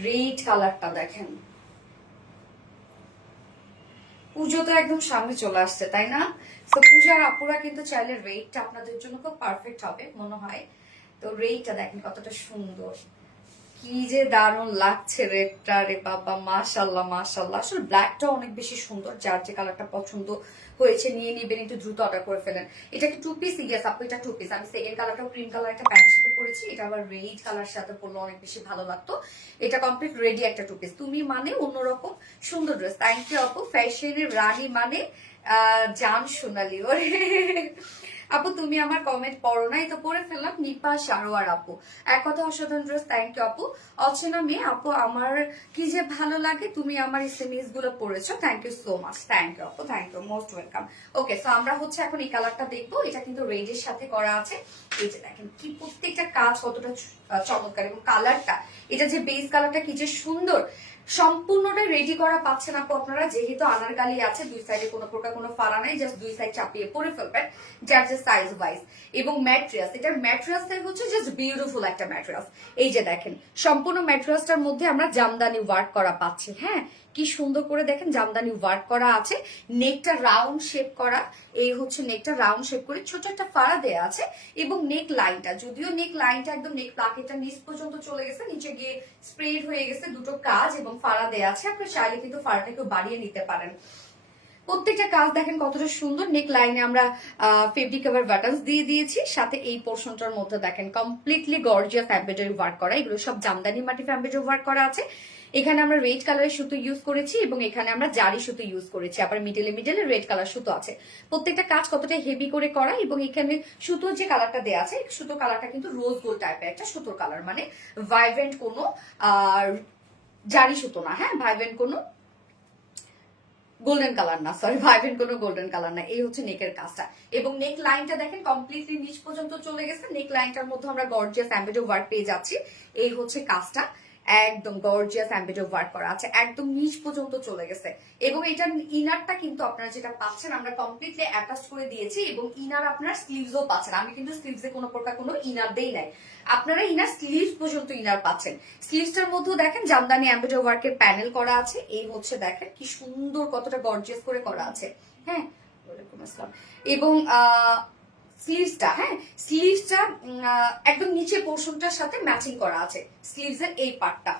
রেড কালারটা দেখেন, পুজো তো একদম সামনে চলে আসছে তাই না? তো পূজার আপুরা কিন্তু চাইলে রেডটা আপনাদের জন্য খুব পারফেক্ট হবে মনে হয়। তো রেডটা দেখেন কতটা সুন্দর, কি যে দারুণ লাগছে রেডটা, রে বাবা মাশাল্লাহ মাশাল্লাহ। আসলে ব্ল্যাকটা অনেক বেশি সুন্দর, যার যে কালারটা পছন্দ হয়েছে নিয়ে নেবেন, একটু দ্রুত অর্ডার করে ফেলেন। এটা কি টু পিস? ইয়েস আপু এটা টু পিস। আমি সেকেন্ড কালারটাও ক্রিম কালার একটা প্যান্টের সাথে পরেছি, এটা আবার রেড কালার সাথে পরলে অনেক বেশি ভালো লাগতো। এটা কমপ্লিট রেডি একটা টু পিস। তুমি মানে অন্যরকম সুন্দর ড্রেস। থ্যাংক ইউ আপু। ফ্যাশনের রানী মানে জান সোনালি। ওরে আপু তুমি আমার কমেন্ট পড়ো নাই তো পড়ে ফেললাম। নিপা সারোয়ার আপু এক কথা অসাধারণ ড্রেস। থ্যাংক ইউ আপু। অচেনা মেয়ে আপু আমার কি যে ভালো লাগে তুমি আমার এসএমএস গুলো পড়েছো, thank you so much. Thank you আপু, thank you, most welcome. Okay so আমরা হচ্ছে এখন এই কালারটা দেখবো, এটা কিন্তু রেডের সাথে করা আছে। এই যে দেখেন কি প্রত্যেকটা কাজ কতটা চমৎকার, এবং কালারটা এটা যে বেস কালারটা কি যে সুন্দর। সম্পূর্ণটা রেডি করা পাচ্ছেন আপু আপনারা, যেহেতু আনারকালি আছে, দুই সাইডে কোনো প্রকার কোনো ফাড়া নাই, জাস্ট দুই সাইড চাপিয়ে পরে ফেলবেন যার যে সাইজ ওয়াইজ। এবং ম্যাট্রিয়াস, এটার ম্যাট্রিয়াস হচ্ছে জাস্ট বিউটিফুল একটা ম্যাট্রিয়াস। এই যে দেখেন সম্পূর্ণ ম্যাট্রিয়াসটার মধ্যে আমরা জামদানি ওয়ার্ক করা পাচ্ছি। হ্যাঁ কি সুন্দর করে দেখেন জামদানি ওয়ার্ক করা আছে। নেকটা রাউন্ড শেপ করা, এই হচ্ছে নেকটা রাউন্ড শেপ করে ছোট একটা ফাড়া দেয়া আছে। এবং নেক লাইনটা, যদিও নেক লাইনটা একদম নেক প্লাকেটটা নিচ পর্যন্ত চলে গেছে, নিচে গিয়ে স্প্রেড হয়ে গেছে দুটো কাজ এবং ফাড়া দেয়া আছে। আপনি চাইলে কিন্তু ফাড়াটা একটু বাড়িয়ে নিতে পারেন। প্রত্যেকটা কাজ দেখেন কতটা সুন্দর। নেক লাইনে আমরা ফেব্রিক কভার বাটনস দিয়ে দিয়েছি, সাথে এই পোর্শনটার মধ্যে দেখেন কমপ্লিটলি গর্জিয়াস এমব্রয়ডারি ওয়ার্ক করা, এগুলো সব জামদানি মাটি এমব্রয়ডারি ওয়ার্ক করা আছে। এখানে আমরা রেড কালারের সুতো ইউজ করেছি এবং এখানে আমরা জারি সুতো ইউজ করেছি, আবার মিডলে রেড কালার সুতো আছে। প্রত্যেকটা কাজ কতটা হেভি করে করা, এবং এখানে সুতোর যে কালারটা দেওয়া আছে, সুতো কালারটা কিন্তু রোজ গোল্ড টাইপের একটা সুতোর কালার, মানে ভাইব্রেন্ট কোনো জারি সুতো না, হ্যাঁ ভাইব্রেন্ট কোনো গোল্ডেন কালার না, সরি ভাইব্রেন্ট কোনো গোল্ডেন কালার না। এই হচ্ছে নেকের কাজটা, এবং নেক লাইনটা দেখেন কমপ্লিটলি নিচ পর্যন্ত চলে গেছে। নেক লাইনটার মধ্যে আমরা গর্জিয়াস এমব্রয়ডারি ওয়ার্ক পেয়ে যাচ্ছি। এই হচ্ছে কাজটা, একদম গর্জিয়াস এমব্রয়ডারি ওয়ার্ক করা আছে, একদম নিচ পর্যন্ত চলে গেছে। এবং এটার ইনারটা কিন্তু আপনারা যেটা পাচ্ছেন আমরা কমপ্লিটলি অ্যাটাচ করে দিয়েছি, এবং ইনার আপনার স্লিভসও পাচ্ছেন। আমি কিন্তু স্লিভসে কোনো প্রকার কোনো ইনার দেই নাই, আপনারা ইনার স্লিভস পর্যন্ত ইনার পাচ্ছেন। স্লিভসটার মধ্যেও দেখেন জামদানি এমব্রয়ডারি ওয়ার্কের প্যানেল করা আছে। এই হচ্ছে দেখেন কি সুন্দর কতটা গর্জিয়াস করে করা আছে। হ্যাঁ ওয়ালাইকুম আসসালাম। এবং স্লিভসটা, হ্যাঁ স্লিভসটা একদম নিচের পোর্শনটার সাথে ম্যাচিং করা আছে, স্লিভসের এই পার্টটা।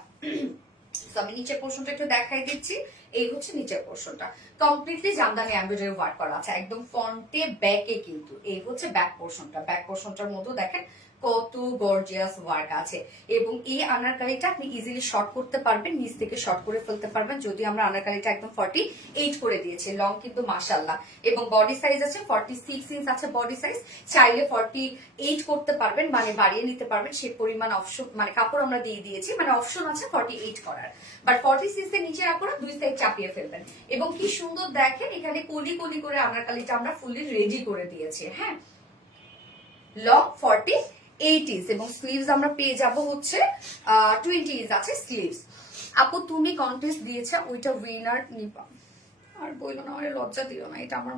তো আমি নিচের পোর্শনটা একটু দেখাই দিচ্ছি। এই হচ্ছে নিচের পোর্শনটা, কমপ্লিটলি জামদানি এমব্রয়ডারি ওয়ার্ক করা আছে একদম ফ্রন্টে ব্যাকে। কিন্তু এই হচ্ছে ব্যাক পোর্শনটা, ব্যাক পোর্শনটার মধ্যে দেখেন কত গর্জিয়াস ওয়ার্ক আছে। এবং এই আনারকালিটা আপনি ইজিলি শর্ট করতে পারবেন, নিচ থেকে শর্ট করে ফেলতে পারবেন। যদি আমরা আনারকালিটা একদম 48 করে দিয়েছি, লং কিন্তু মাশাআল্লাহ। এবং বডি সাইজ আছে 46 ইঞ্চ আছে বডি সাইজ, চাইলে 48 করতে পারবেন, মানে বাড়িয়ে নিতে পারবেন। সেই পরিমাণ অপশন, মানে কাপড় আমরা দিয়ে দিয়েছি, মানে অপশন আছে 48 করার, বাট 46 এর নিচে আপনারা দুই সাইড চাপিয়ে ফেলবেন। এবং কি সুন্দর দেখেন এখানে কলি কলি করে আনারকালিটা আমরা ফুলি রেডি করে দিয়েছি। হ্যাঁ লং 48 ইঞ্চ, এবং স্লিভস আমরা পেয়ে যাব হচ্ছে 20 ইঞ্চ আছে স্লিভস। আপু তুমি কন্টেস্ট দিয়েছে, ওইটা উইনার নিবা। আর বললো না, আমার লজ্জা দিও না, এটা আমার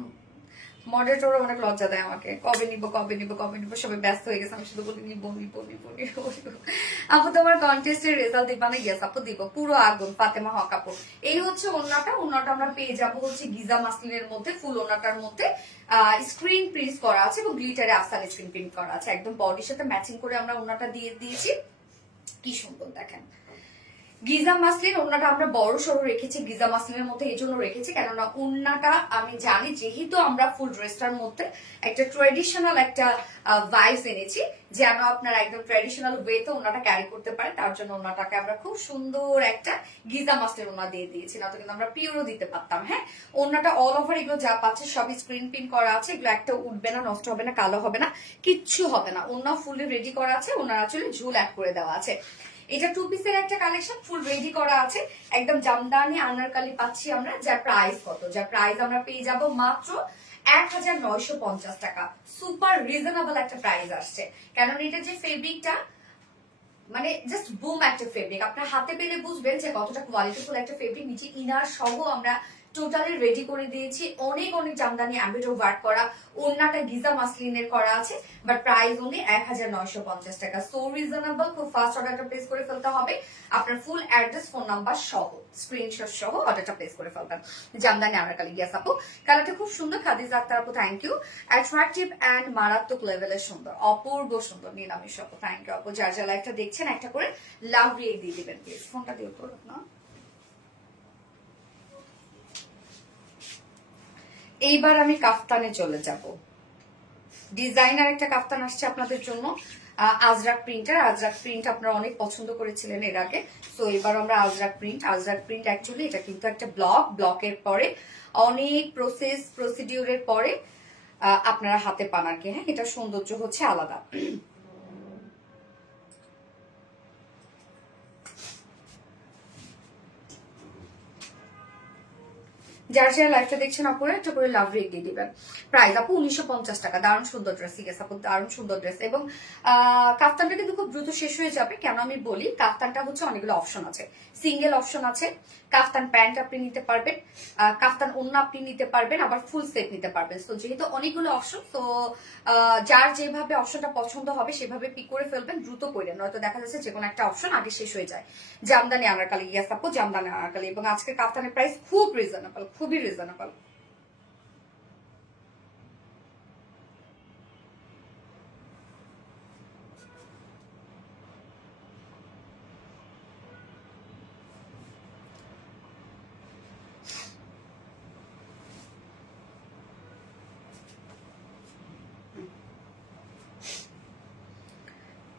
মডারেটরও অনেক লজ্জা দেয় আমাকে, কবে নিব কবে নিব কবে নিব, সবাই ব্যস্ত হয়ে গেছে, আমি শুধু বলি নিব নিব নিব নিব। আপু তোমার কন্টেস্টের রেজাল্ট দিবা না? ইয়েস আপু দিব, পুরো আগুন। ফাতেমা হক আপু এই হচ্ছে ওন্নাটা, ওন্নাটা আমরা পেয়ে যাব হচ্ছে গিজা মাসলিনের মধ্যে, ফুল ওন্নাটার মধ্যে স্ক্রিন প্রিন্ট করা আছে এবং গ্লিটারে আফসান স্ক্রিন প্রিন্ট করা আছে, একদম বডির সাথে ম্যাচিং করে আমরা ওন্নাটা দিয়ে দিয়েছি। কি সুন্দর দেখেন গিজা মাসলিন। ওন্নাটা আমরা বড় সড়ো রেখেছি গিজা মাসলিনের মধ্যে, এই জন্য রেখেছি কেননা ওন্নাটা আমি জানি যেহেতু আমরা ফুল ড্রেসটার মধ্যে একটা ট্রেডিশনাল একটা ভাইবস এনেছি, যেন আপনারা একদম ট্রেডিশনাল ওয়েতে ওন্নাটা ক্যারি করতে পারেন, তার জন্য ওন্নাটাকে আমরা খুব সুন্দর একটা গিজা মাসলিন ওন্না দিয়ে দিয়েছি, না তো কিন্তু আমরা পিওরও দিতে পারতাম। হ্যাঁ ওন্নাটা অল ওভার এগুলো যা পাচ্ছে সবই স্ক্রিন প্রিন্ট করা আছে, এগুলো একটা উঠবে না, নষ্ট হবে না, কালো হবে না, কিচ্ছু হবে না। ওন্না ফুলি রেডি করা আছে, ওনার আসলে ঝুল অ্যাড করে দেওয়া আছে। এটা টু পিসের একটা কালেকশন, ফুল রেডি করা আছে, একদম জামদানি আনারকালি পাচ্ছি আমরা। যার প্রাইস কত? যার প্রাইস আমরা পেয়ে যাব মাত্র 1950 টাকা। সুপার রিজনেবল একটা প্রাইস আসছে, কারণ এটা যে ফেব্রিকটা মানে জাস্ট বুম একটা ফেব্রিক, আপনার হাতে পেলে বুঝবেন যে কতটা কোয়ালিটিফুল একটা ফেব্রিক। নিচে ইনার সহ আমরা টোটালি রেডি করে দিয়েছি। অনেক অনেক জামদানি এমব্রয়ডারি ওয়ার্ক করা, ওড়নাটা গিজা মাসলিনের করা আছে, বাট প্রাইস অনলি 1950 টাকা। So reasonable. খুব ফাস্ট অর্ডারটা প্লেস করে ফেলতে হবে। আপনার ফুল অ্যাড্রেস, ফোন নাম্বার সহ, স্ক্রিনশট সহ অর্ডারটা প্লেস করে ফেলবেন। জামদানি আনারকলি। ইয়েস আপু, কালারটা খুব সুন্দর। খাদিজা আক্তার আপু থ্যাংক ইউ। অ্যাট্রাকটিভ অ্যান্ড মারাত্মক লেভেলের সুন্দর, অপূর্ব সুন্দর। নিলামি আপু থ্যাংক ইউ আপু। যার যা লাইফটা দেখছেন একটা করে লাভ রিয়েক্ট দিয়ে দিবেন প্লিজ। ফোনটা দিয়ে করুন না। এইবার আমি কাফতানে চলে যাব। ডিজাইনার একটা কাফতান আসছে আপনাদের জন্য, আজরাক প্রিন্টার। আজরাক প্রিন্ট আপনারা অনেক পছন্দ করেছিলেন এর আগে। তো এবার আমরা আজরাক প্রিন্ট অ্যাকচুয়ালি এটা কিন্তু একটা ব্লকের পরে অনেক প্রসিডিউরের পরে আপনারা হাতে পান আর কি। হ্যাঁ, এটা সৌন্দর্য হচ্ছে আলাদা। যারা যারা লাইভটা দেখছেন আপুরা একটা করে লাভ রেট দিয়ে দিবেন। প্রাইস আপু 1950 টাকা। দারুণ সুন্দর ড্রেস। ঠিক আছে আপু, দারুণ সুন্দর ড্রেস। এবং কাফতানটা কিন্তু খুব দ্রুত শেষ হয়ে যাবে। কেন আমি বলি, কাফতানটা হচ্ছে অনেকগুলো অপশন আছে। সিঙ্গেল অপশন আছে, কাফতান প্যান্ট আপনি নিতে পারবেন, কাফতান ওড়না আপনি নিতে পারবেন, আবার ফুল সেট নিতে পারবেন। তো যেহেতু অনেকগুলো অপশন, তো যার যেভাবে অপশনটা পছন্দ হবে সেভাবে পিক করে ফেলবেন, দ্রুত করে, নয়তো দেখা যাচ্ছে যে কোনো একটা অপশন আগে শেষ হয়ে যায়। জামদানি আনারকলি। ইয়াস আপু, জামদানি আনারকলি। এবং আজকের কাফতানের প্রাইস খুব রিজনেবল, খুবই রিজনেবল।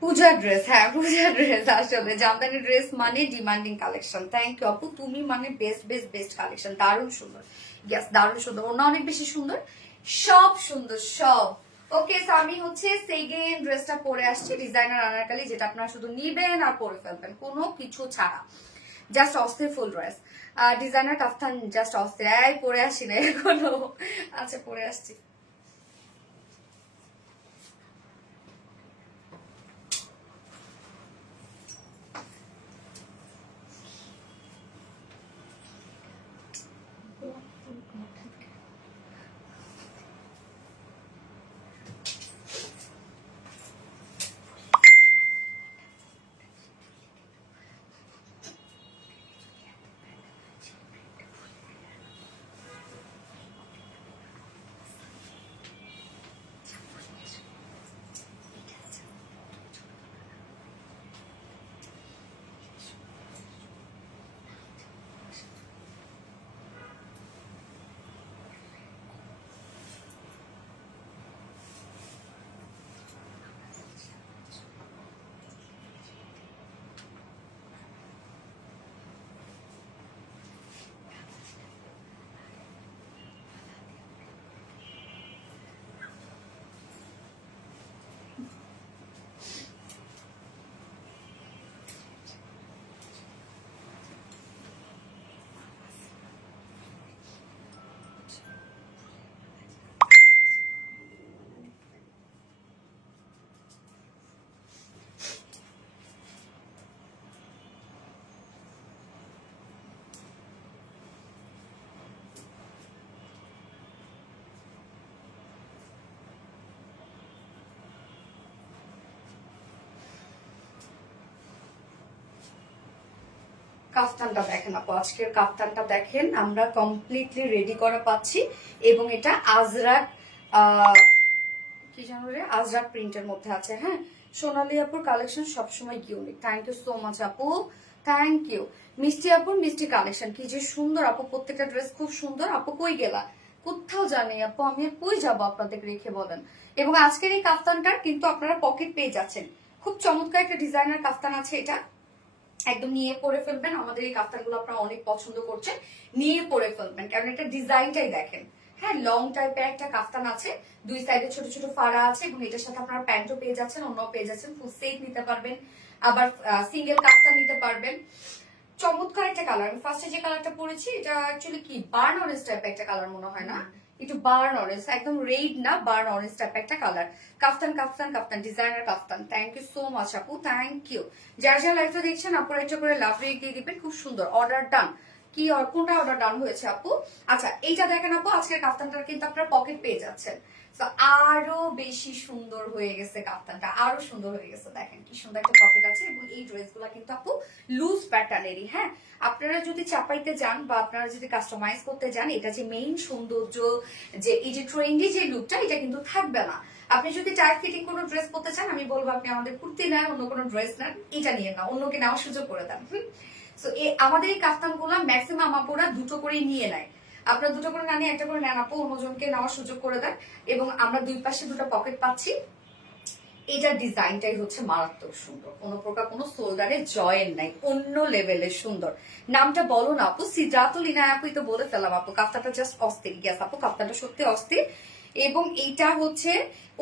পূজা ড্রেস, হ্যাঁ পূজা ড্রেস। আসলে জামদানি ড্রেস মানে ডিমান্ডিং কালেকশন। থ্যাংক ইউ আপু, তুমি মানে বেস্ট বেস্ট বেস্ট কালেকশন। দারুণ সুন্দর। ইয়েস, দারুণ সুন্দর। ওনা অনেক বেশি সুন্দর, সব সুন্দর সব। ওকে, সো আমি হচ্ছে সেকেন্ড ড্রেসটা পরে আসছি, ডিজাইনার আনারকলি, যেটা আপনারা শুধু নিবেন আর পরে ফেলবেন কোনো কিছু ছাড়া। জাস্ট অস্থির ফুল ড্রেস। ডিজাইনার কাফতান জাস্ট অস্থির। এই পরে আসি না এখনো। আচ্ছা, পরে আসছি। কাফতানটা দেখেন আপু, আজকের কাফতানটা দেখেন, আমরা কমপ্লিটলি রেডি করা পাচ্ছি। এবং এটা আজরাক কি জানো রে, আজরাক প্রিন্টের মধ্যে আছে। হ্যাঁ, সোনালী আপুর কালেকশন সবসময় unique. Thank you so much আপু, থ্যাংক ইউ। মিষ্টি আপুর মিষ্টি কালেকশন কি যে সুন্দর আপু, প্রত্যেকটা ড্রেস খুব সুন্দর। আপু কই গেলা? কোথাও জানি আপু, আমি কই যাবো আপনাদের রেখে বলেন। এবং আজকের এই কাফতানটার কিন্তু আপনারা পকেট পেয়ে যাচ্ছেন। খুব চমৎকার একটা ডিজাইনার কাফতান আছে এটা, একদম নিয়ে পরে ফেলবেন। আমাদের এই কাফতানগুলো আপনারা অনেক পছন্দ করছেন, নিয়ে পরে ফেলবেন, কারণ এটা ডিজাইনটাই দেখেন। হ্যাঁ, লং টাইপের একটা কাফতান আছে, দুই সাইডে ছোট ছোট ফাড়া আছে, এবং এটার সাথে আপনারা প্যান্টও পেয়ে যাচ্ছেন, অন্যও পেয়ে যাচ্ছেন। ফুল সেট নিতে পারবেন, আবার সিঙ্গেল কাফতান নিতে পারবেন। চমৎকার একটা কালার। আমি ফার্স্টে যে কালারটা পরেছি এটা অ্যাকচুয়ালি কি বার্ন অরেঞ্জ টাইপের একটা কালার মনে হয় না, একটু বার্ন অরেঞ্জ, একদম রেড না, বার্ন অরেঞ্জ টাইপের একটা colour. Kaftan kaftan kaftan, designer kaftan. Thank you so much আপু, থ্যাংক ইউ। যারা যারা লাইভটা দেখছেন আপনারা একটা করে লাভ রেট দিয়ে দিবেন। খুব সুন্দর, অর্ডার ডান। কি কোনটা অর্ডার ডান হয়েছে আপু? আচ্ছা এইটা দেখেন আপু, আজকের কাফতানটা কিন্তু আপনার পকেট পেয়ে যাচ্ছেন। তো আরো বেশি সুন্দর হয়ে গেছে কাফতানটা, আরো সুন্দর হয়ে গেছে। দেখেন কি সুন্দর একটা পকেট আছে, এবং এই ড্রেসগুলো কিন্তু আপু লুজ প্যাটার্নেরই। হ্যাঁ, আপনারা যদি চাপাইতে যান বা আপনারা যদি কাস্টমাইজ করতে যান, এটা যে মেইন সৌন্দর্য, যে এই যে ট্রেন্ডি যে লুকটা, এটা কিন্তু থাকবে না। আপনি যদি টাইট ফিটিং কোনো ড্রেস পরতে চান, আমি বলবো আপনি আমাদের কুর্তি নেন, অন্য কোনো ড্রেস নেন, এটা নিয়ে না, অন্যকে নেওয়ার সুযোগ করে দেন। সো আমাদের এই কাফতানগুলো ম্যাক্সিমাম আপুরা দুটো করে নিয়ে নেয়। আপনারা দুটো করে না নিয়ে একটা করে নেন আপু, অন্যজনকে নেওয়ার সুযোগ করে দেন, এবং আমরা দুই পাশে দুটো পকেট পাচ্ছি। এটার ডিজাইনটাই হচ্ছে মারাত্মক সুন্দর, কোনো প্রকার কোনো শোল্ডারে জয়েন নাই, অন্য লেভেলের সুন্দর। নামটা বলো না আপু? সিদ্ধাতুল ইনায়া আপুই তো বলে ফেলাম আপু। কাফতানটা জাস্ট অস্থির। গ্যাস আপু, কাফতানটা সত্যি অস্থির। এবং এইটা হচ্ছে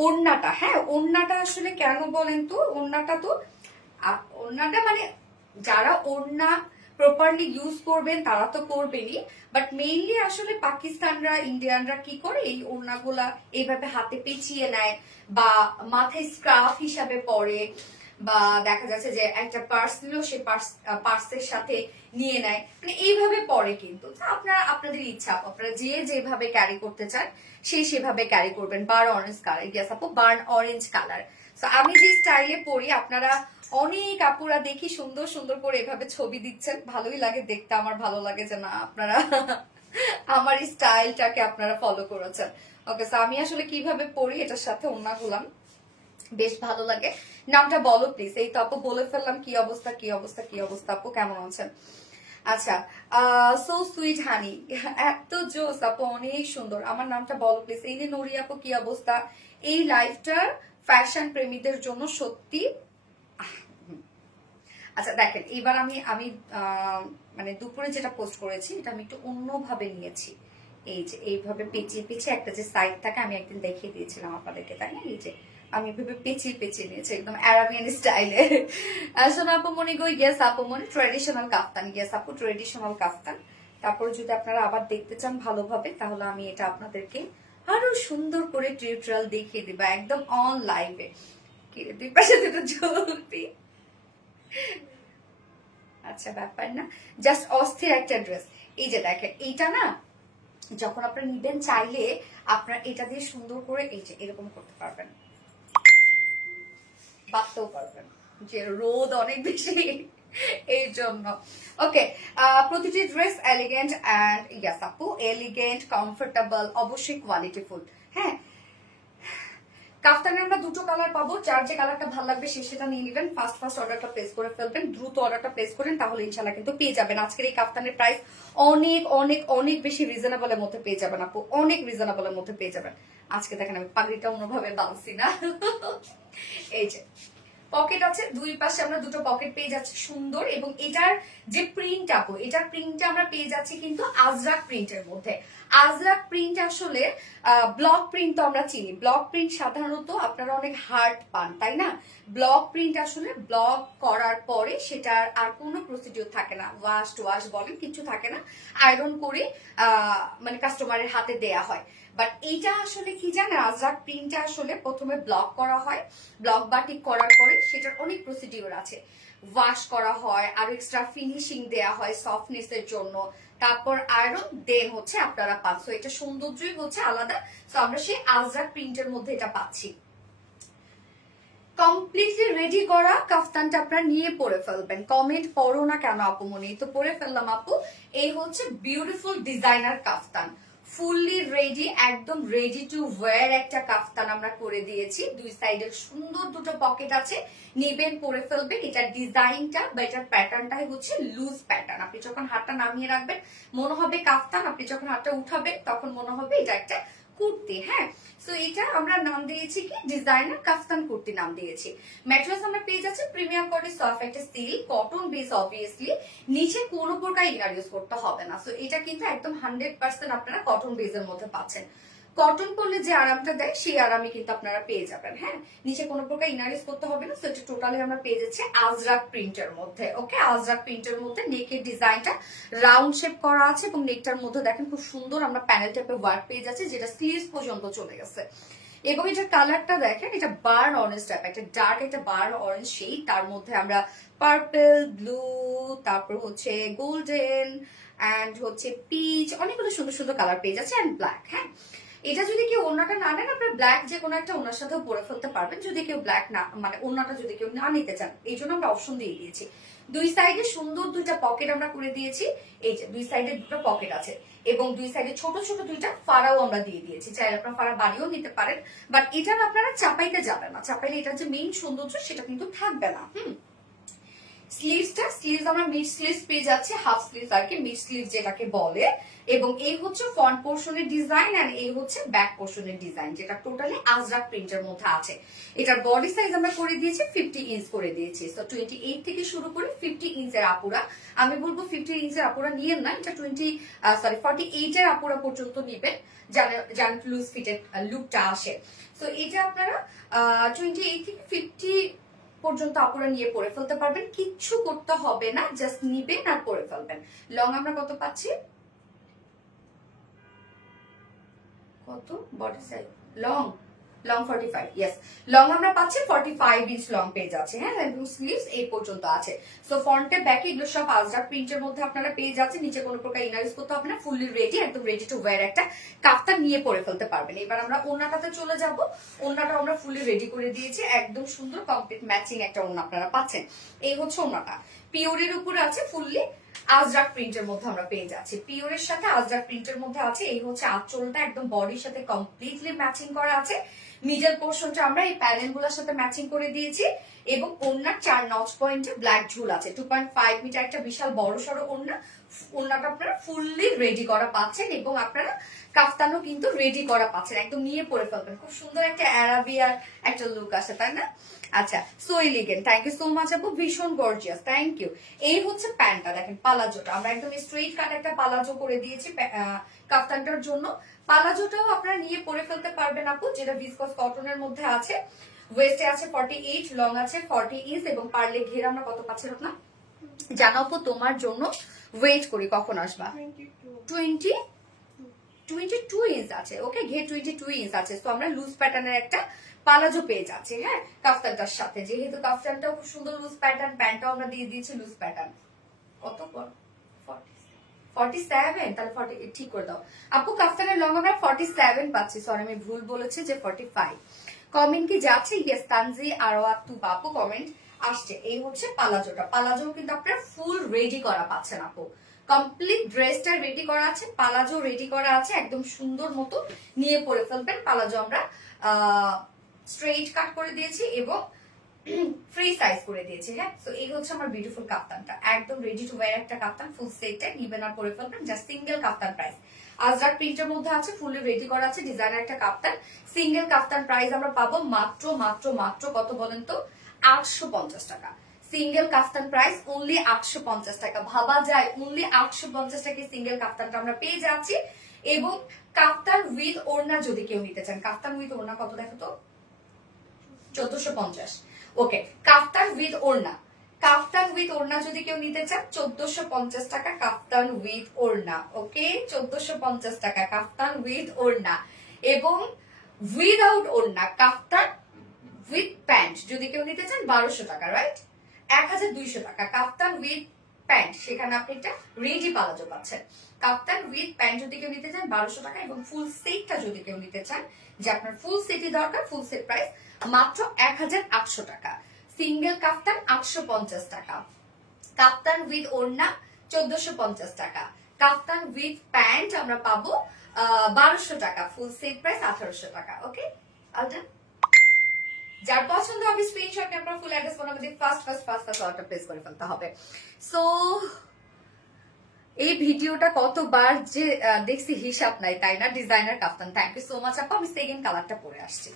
ওড়নাটা। হ্যাঁ, ওড়নাটা আসলে কেন বলেন তো, ওড়নাটা তো ওড়নাটা মানে যারা ওড়না প্রপারলি ইউজ করবেন তারা তো করবেনই, বাট মেইনলি আসলে পাকিস্তানরা, ইন্ডিয়ানরা কি করে, এই ওড়নাগুলা এইভাবে হাতে পেঁচিয়ে নেয়, বা মাথায় স্কার্ফ হিসাবে পরে, বা দেখা যাচ্ছে যে একটা পার্স নিলেও সেই পার্সের সাথে নিয়ে নেয়, মানে এইভাবে পরে। কিন্তু আপনারা আপনাদের ইচ্ছা, আপনারা যে যেভাবে ক্যারি করতে চান সেই সেভাবে ক্যারি করবেন। বার্ন অরেঞ্জ কালার, গেস আপু, বার্ন অরেঞ্জ কালার। আমি যে স্টাইলে পরি, আপনারা অনেক আপুরা দেখি সুন্দর সুন্দর করে এভাবে ছবি দিচ্ছেন, ভালোই লাগে দেখতে। আমার ভালো লাগে যে না, আপনারা আমার স্টাইলটাকে আপনারা ফলো করেছেন। ওকে, আমি আসলে কিভাবে পরি এটার সাথে ওড়নাগুলাম বেশ ভালো লাগে। নামটা বলো প্লিজ। এই তো আপু বলে ফেললাম। কি অবস্থা, কি অবস্থা, কি অবস্থা আপু, কেমন আছেন? আচ্ছা, সো সুইট হানি, এত জোস আপু, অনেক সুন্দর। আমার নামটা বলো প্লিজ। এই যে নরি আপু, কি অবস্থা? এই লাইফটা ফ্যাশন প্রেমীদের জন্য সত্যি। আচ্ছা দেখেন, এবার আমি আমি মানে দুপুরে যেটা পোস্ট করেছি, এটা আমি একটু অন্যভাবে নিয়েছি। এই যে এইভাবে পেঁচিয়ে পেঁচিয়ে একটা যে সাইড থাকে, আমি একদিন দেখিয়ে দিয়েছিলাম আপনাদেরকে, তাই না? এই যে আমি এভাবে পেঁচিয়ে পেঁচিয়ে নিয়েছি, একদম অ্যারাবিয়ান স্টাইলে। আসলে আপু মনে গো, ইয়েস আপু মনে ট্রেডিশনাল কাফতান, ইয়েস আপু ট্রেডিশনাল কাফতান। তারপরে যদি আপনারা আবার দেখতে চান ভালোভাবে, তাহলে আমি এটা আপনাদেরকে আরো সুন্দর করে টিউটোরিয়াল দেখিয়ে দিবা, একদম অন লাইভে। দুই পাশে দুটো ঝুলপি। আচ্ছা, ব্যাপার না, জাস্ট অস্থির একটা ড্রেস। এই যে দেখেন, এইটা না যখন আপনারা নিবেন, চাইলে আপনারা এটা দিয়ে সুন্দর করে এই যে এরকম করতে পারবেন, বাঁধতেও পারবেন, যে রোদ অনেক বেশি এই জন্য। ওকে, প্রতিটি ড্রেস এলিগেন্ট অ্যান্ড ইয়াস আপু, এলিগেন্ট, কমফোর্টেবল, অবশ্যই কোয়ালিটিফুল। হ্যাঁ, কাফতানে আমরা দুটো কালার পাবো, যার যে কালারটা ভালো লাগবে সে সেটা নিয়ে নেবেন। ফার্স্ট অর্ডারটা প্লেস করে ফেলবেন, দ্রুত অর্ডারটা প্লেস করেন, তাহলে ইনশাল্লাহ কিন্তু পেয়ে যাবেন। আজকের এই কাফতানের প্রাইস অনেক অনেক অনেক বেশি রিজনেবলের মধ্যে পেয়ে যাবেন আপু, অনেক রিজনেবলের মধ্যে পেয়ে যাবেন। আজকে দেখেন আমি পাগড়িটা অন্যভাবে বাঁধছি না। এই যে পকেট আছে, দুই পাশে আমরা দুটো পকেট পেয়ে যাচ্ছি সুন্দর। এবং এটার যে প্রিন্ট আপু, এটার প্রিন্টটা আমরা পেয়ে যাচ্ছি কিন্তু আজরাক প্রিন্টের মধ্যে। আজরাক প্রিন্ট আসলে ব্লক প্রিন্ট তো আমরা চিনি, ব্লক প্রিন্ট সাধারণত আপনারা অনেক হার্ড পান, তাই না? ব্লক প্রিন্ট আসলে ব্লক করার পরে সেটার আর কোনো প্রসিডিওর থাকে না, ওয়াশ বলেন কিছু থাকে না, আয়রন করে মানে কাস্টমারের হাতে দেয়া হয়। বাট এইটা আসলে কি জানেন, আজরাক প্রিন্টটা আসলে প্রথমে ব্লক করা হয়, ব্লক বাটিক করার পরে সেটার অনেক প্রসিডিওর আছে, ওয়াশ করা হয়, আর এক্সট্রা ফিনিশিং দেয়া হয় সফটনেস এর জন্য, তারপর আয়রন, দেন হচ্ছে আপনারা পান। সো এটা সৌন্দর্যই হচ্ছে আলাদা। সো আমরা সেই আজরাক প্রিন্টের মধ্যে এটা পাচ্ছি। কমপ্লিটলি রেডি করা কাফতানটা আপনারা নিয়ে পরে ফেলবেন। কমেন্ট পড়ো না কেন আপু মনি? তো পরে ফেললাম আপু। এই হচ্ছে বিউটিফুল ডিজাইনার কাফতান, ফুললি রেডি, একদম রেডি টু ওয়্যার একটা কাফতান আমরা করে দিয়েছি। দুই সাইডে সুন্দর দুটো পকেট আছে, নেবেন পরে ফেলবেন। এটার ডিজাইনটা বা এটার প্যাটার্নটাই হচ্ছে লুজ প্যাটার্ন। আপনি যখন হাতটা নামিয়ে রাখবেন মনে হবে কাফতান, আপনি যখন হাতটা উঠাবেন তখন মনে হবে এটা একটা কুর্তি। হ্যাঁ, সো এটা আমরা নাম দিয়েছি কি, ডিজাইনার কাফতান কুর্তি নাম দিয়েছি। ম্যাটেরিয়ালস আমরা পেয়ে যাচ্ছি প্রিমিয়াম কোয়ালিটি সফট একটা সিল্ক কটন বেস, অবভিয়াসলি নিচে কোনো প্রকার ইনার ইউজ করতে হবে না। সো এটা কিন্তু একদম 100% আপনারা কটন বেসের মধ্যে পাচ্ছেন। কটন পরলে যে আরামটা দেয় সেই আরামই কিন্তু আপনারা পেয়ে যাবেন। হ্যাঁ, নিচে কোনো প্রকার ইনার ইউজ করতে হবে না। সো এটা টোটালি আমরা পেয়ে যাচ্ছি আজরাক প্রিন্টের মধ্যে। ওকে, আজরাক প্রিন্টের মধ্যে নেকের ডিজাইনটা রাউন্ড শেপ করা আছে, এবং নেকটার মধ্যে দেখেন খুব সুন্দর আমরা প্যানেল টাইপের ওয়ার্ক পেয়ে যাচ্ছি, যেটা স্লিভস পর্যন্ত চলে গেছে। এবং এটার কালারটা দেখেন, এটা বার্ন অরেঞ্জ টাইপ, একটা ডার্ক একটা বার্ন অরেঞ্জ শেড, তার মধ্যে আমরা পার্পল, ব্লু, তারপর হচ্ছে গোল্ডেন, অ্যান্ড হচ্ছে পিচ, অনেকগুলো সুন্দর সুন্দর কালার পেয়ে যাচ্ছে, অ্যান্ড ব্ল্যাক। হ্যাঁ, এটা যদি কেউ ওড়নাটা না নেন, আপনার ব্ল্যাক যে কোনো একটা ওড়নার সাথেও পরে ফেলতে পারবেন, যদি কেউ ব্ল্যাক না মানে ওড়নাটা যদি কেউ না নিতে চান। এই জন্য আমরা অপশন দিয়ে দিয়েছি। দুই সাইডে সুন্দর দুইটা পকেট আমরা করে দিয়েছি। এই যে দুই সাইডে দুটো পকেট আছে এবং দুই সাইডে ছোট ছোট দুইটা ফাড়াও আমরা দিয়ে দিয়েছি। চাইলে আপনারা ফাড়া বাড়িয়েও নিতে পারেন, বাট এটা আপনারা চাপাইতে যাবেন না। চাপাইলে এটা যে মেইন সৌন্দর্য সেটা কিন্তু থাকবে না। স্লিভস আমরা মিড স্লিভস পেয়ে যাচ্ছে, হাফ স্লিভস আর কি, মিড স্লিভ যেটাকে বলে। এবং এই হচ্ছে ফ্রন্ট পোর্শনের ডিজাইন, আর এই হচ্ছে ব্যাক পোর্শনের ডিজাইন, যেটা টোটালি আজরাক প্রিন্টের মধ্যে আছে। এটার বডি সাইজ আমরা করে দিয়েছি 50 ইঞ্চ করে দিয়েছি। তো 28 থেকে শুরু করে 50 ইঞ্চের আপুরা, আমি বলবো 50 ইঞ্চের আপুরা নিয়েন না, এটা 48 এর আপুরা পর্যন্ত নিবেন, জানেন লুজ ফিটের লুকটা আসে। তো এটা আপনারা 28 থেকে 50 পর্যন্ত আপুরা নিয়ে পরে ফেলতে পারবেন, কিচ্ছু করতে হবে না, জাস্ট নিবেন আর পরে ফেলবেন। লং আমরা কত পাচ্ছি, কত body size long 45, yes, long আমরা পাচ্ছি 45 ইঞ্চ লং পেয়ে যাচ্ছে। হ্যাঁ, এবং স্লিভস এই পর্যন্ত আছে। সো ফ্রন্টে ব্যাকে এগুলো সব আজরাক প্রিন্টের মধ্যে আপনারা পেয়ে যাচ্ছেন। নিচে কোনো প্রকার ইনার ইউজ করতে হবে না, ফুললি রেডি, একদম রেডি টু ওয়্যার একটা কাফতান নিয়ে পরে ফেলতে পারবেন। এবার আমরা ওড়নাটাতে চলে যাব। ওড়নাটা আমরা ফুললি রেডি করে দিয়েছি, একদম সুন্দর কমপ্লিট ম্যাচিং একটা ওড়না আপনারা পাচ্ছেন। এই হচ্ছে ওড়নাটা, পিওরের উপরে আছে, ফুললি আজরাক প্রিন্টের মধ্যে আমরা পেয়ে যাচ্ছি। পিওরের সাথে আজরাক প্রিন্টের মধ্যে আছে। এই হচ্ছে আঁচলটা, একদম বডির সাথে কমপ্লিটলি ম্যাচিং করা আছে। মিডল পোর্শনটা আমরা এই প্যানেল গুলোর সাথে ম্যাচিং করে দিয়েছি এবং ওড়নার 4 নচ পয়েন্টে ব্ল্যাক ঝুল আছে। 2.5 মিটার একটা বিশাল বড় সড়ো ওড়না। ওড়নাটা আপনারা ফুললি রেডি করা পাচ্ছেন এবং আপনারা কাফতানও কিন্তু রেডি করা পাচ্ছেন, একদম নিয়ে পরে ফেলবেন। খুব সুন্দর একটা অ্যারাবিয়ার একটা লুক আসে, তাই না? আচ্ছা, so elegant, thank you so much আপু, ভীষণ গর্জিয়াস, থ্যাংক ইউ। এই হচ্ছে প্যান্টটা, দেখেন পালাজোটা আমরা একদম স্ট্রেইট কাট একটা পালাজো করে দিয়েছি কাফতানটার জন্য। পালাজোটাও আপনারা নিয়ে পরে ফেলতে পারবেন আপু, যেটা ভিসকস কটনের মধ্যে আছে। ওয়েস্টে আছে 48, লং আছে 40 ইঞ্চ এবং পারলে ঘের আমরা কত পাচ্ছি না জানো আপু? তোমার জন্য ওয়েট করি, কখন আসবা? 22 ইঞ্চ আছে, ওকে, ঘের 22 ইঞ্চ আছে। তো আমরা লুজ প্যাটার্নের একটা পালাজো পেয়ে যাচ্ছি, হ্যাঁ, কাফতানটার সাথে। যেহেতু কাফতানটাও খুব সুন্দর লুজ প্যাটার্ন, প্যান্টটাও আমরা দিয়ে দিয়েছি লুজ প্যাটার্ন। কত 47, তাহলে 40 ঠিক করে দাও আপু। কাফতানের লং আমরা 47 পাচ্ছি, সরি আমি ভুল বলেছি যে 45। কমেন্ট কি যাচ্ছে? ইয়েস, তানজি আরওয়াতু বাপু কমেন্ট আসছে। এই হচ্ছে পালাজোটা, পালাজো কিন্তু আপনারা ফুল রেডি করা পাচ্ছেন আপু, কমপ্লিট ড্রেসটা রেডি করা আছে, পালাজো রেডি করা আছে, একদম সুন্দর মতো নিয়ে পরে ফেলবেন। পালাজো আমরা স্ট্রেইট কাট করে দিয়েছি এবং ফ্রি সাইজ করে দিয়েছি। হ্যাঁ, তো এই হচ্ছে আমার বিউটিফুল কাফতানটা, একদম রেডি টু ওয়্যার একটা কাফতান, ফুল সেটটা নিবেন আর পরে ফেলবেন। জাস্ট সিঙ্গেল কাফতান প্রাইস, আজরাক প্রিন্টের মধ্যে আছে, ফুললি রেডি করা আছে, ডিজাইনার একটা কাফতান। সিঙ্গেল কাফতান প্রাইস আমরা পাবো মাত্র মাত্র মাত্র কত বলেন তো? 850 টাকা। সিঙ্গেল কাফতান প্রাইস অনলি 850 টাকা। ভাবা যায় অনলি 850 টাকায় সিঙ্গেল কাফতানটা আমরা পেয়ে যাচ্ছি। এবং কাফতান উইথ ওড়না যদি কেউ নিতে চান, কাফতান উইথ ওড়না কত দেখো তো? 1450। ওকে, কাফতান উইথ ওড়না, কাফতান উইথ ওড়না যদি কেউ নিতে চান 1450 টাকা কাফতান উইথ ওড়না। ওকে, 1450 টাকা কাফতান উইথ ওড়না। এবং উইদাউট ওড়না কাফতান উইথ প্যান্ট যদি কেউ নিতে চান 1200 টাকা, রাইট? 1200 টাকা কাফতান উইথ প্যান্ট, সেখানে আপনি একটা রেডি পালাজো পাচ্ছেন। কাফতান উইথ প্যান্ট যদি কেউ নিতে চান 1200 টাকা, এবং ফুল সেটটা যদি কেউ নিতে চান, যে আপনার ফুল সেটই দরকার, ফুল সেট প্রাইস মাত্র 1800 টাকা। সিঙ্গেল কাফতান 850 টাকা, কাফতান উইথ ওড়না 1450 টাকা, কাফতান উইথ প্যান্ট আমরা পাবো 1200 টাকা, ফুল সেট প্রাইস 1800 টাকা। ওকে, আলটা যার পছন্দ হবে স্ক্রিনশট নিয়ে আপনার ফুল অ্যাড্রেস ফোন নাম্বার দিয়ে ফার্স্ট অর্ডার প্লেস করে ফেলতে হবে। সো এই ভিডিওটা কতবার যে দেখছি হিসাব নাই, তাই না? Designer kaftan, thank you so much আপু। আমি সেকেন্ড কালারটা পরে আসছি।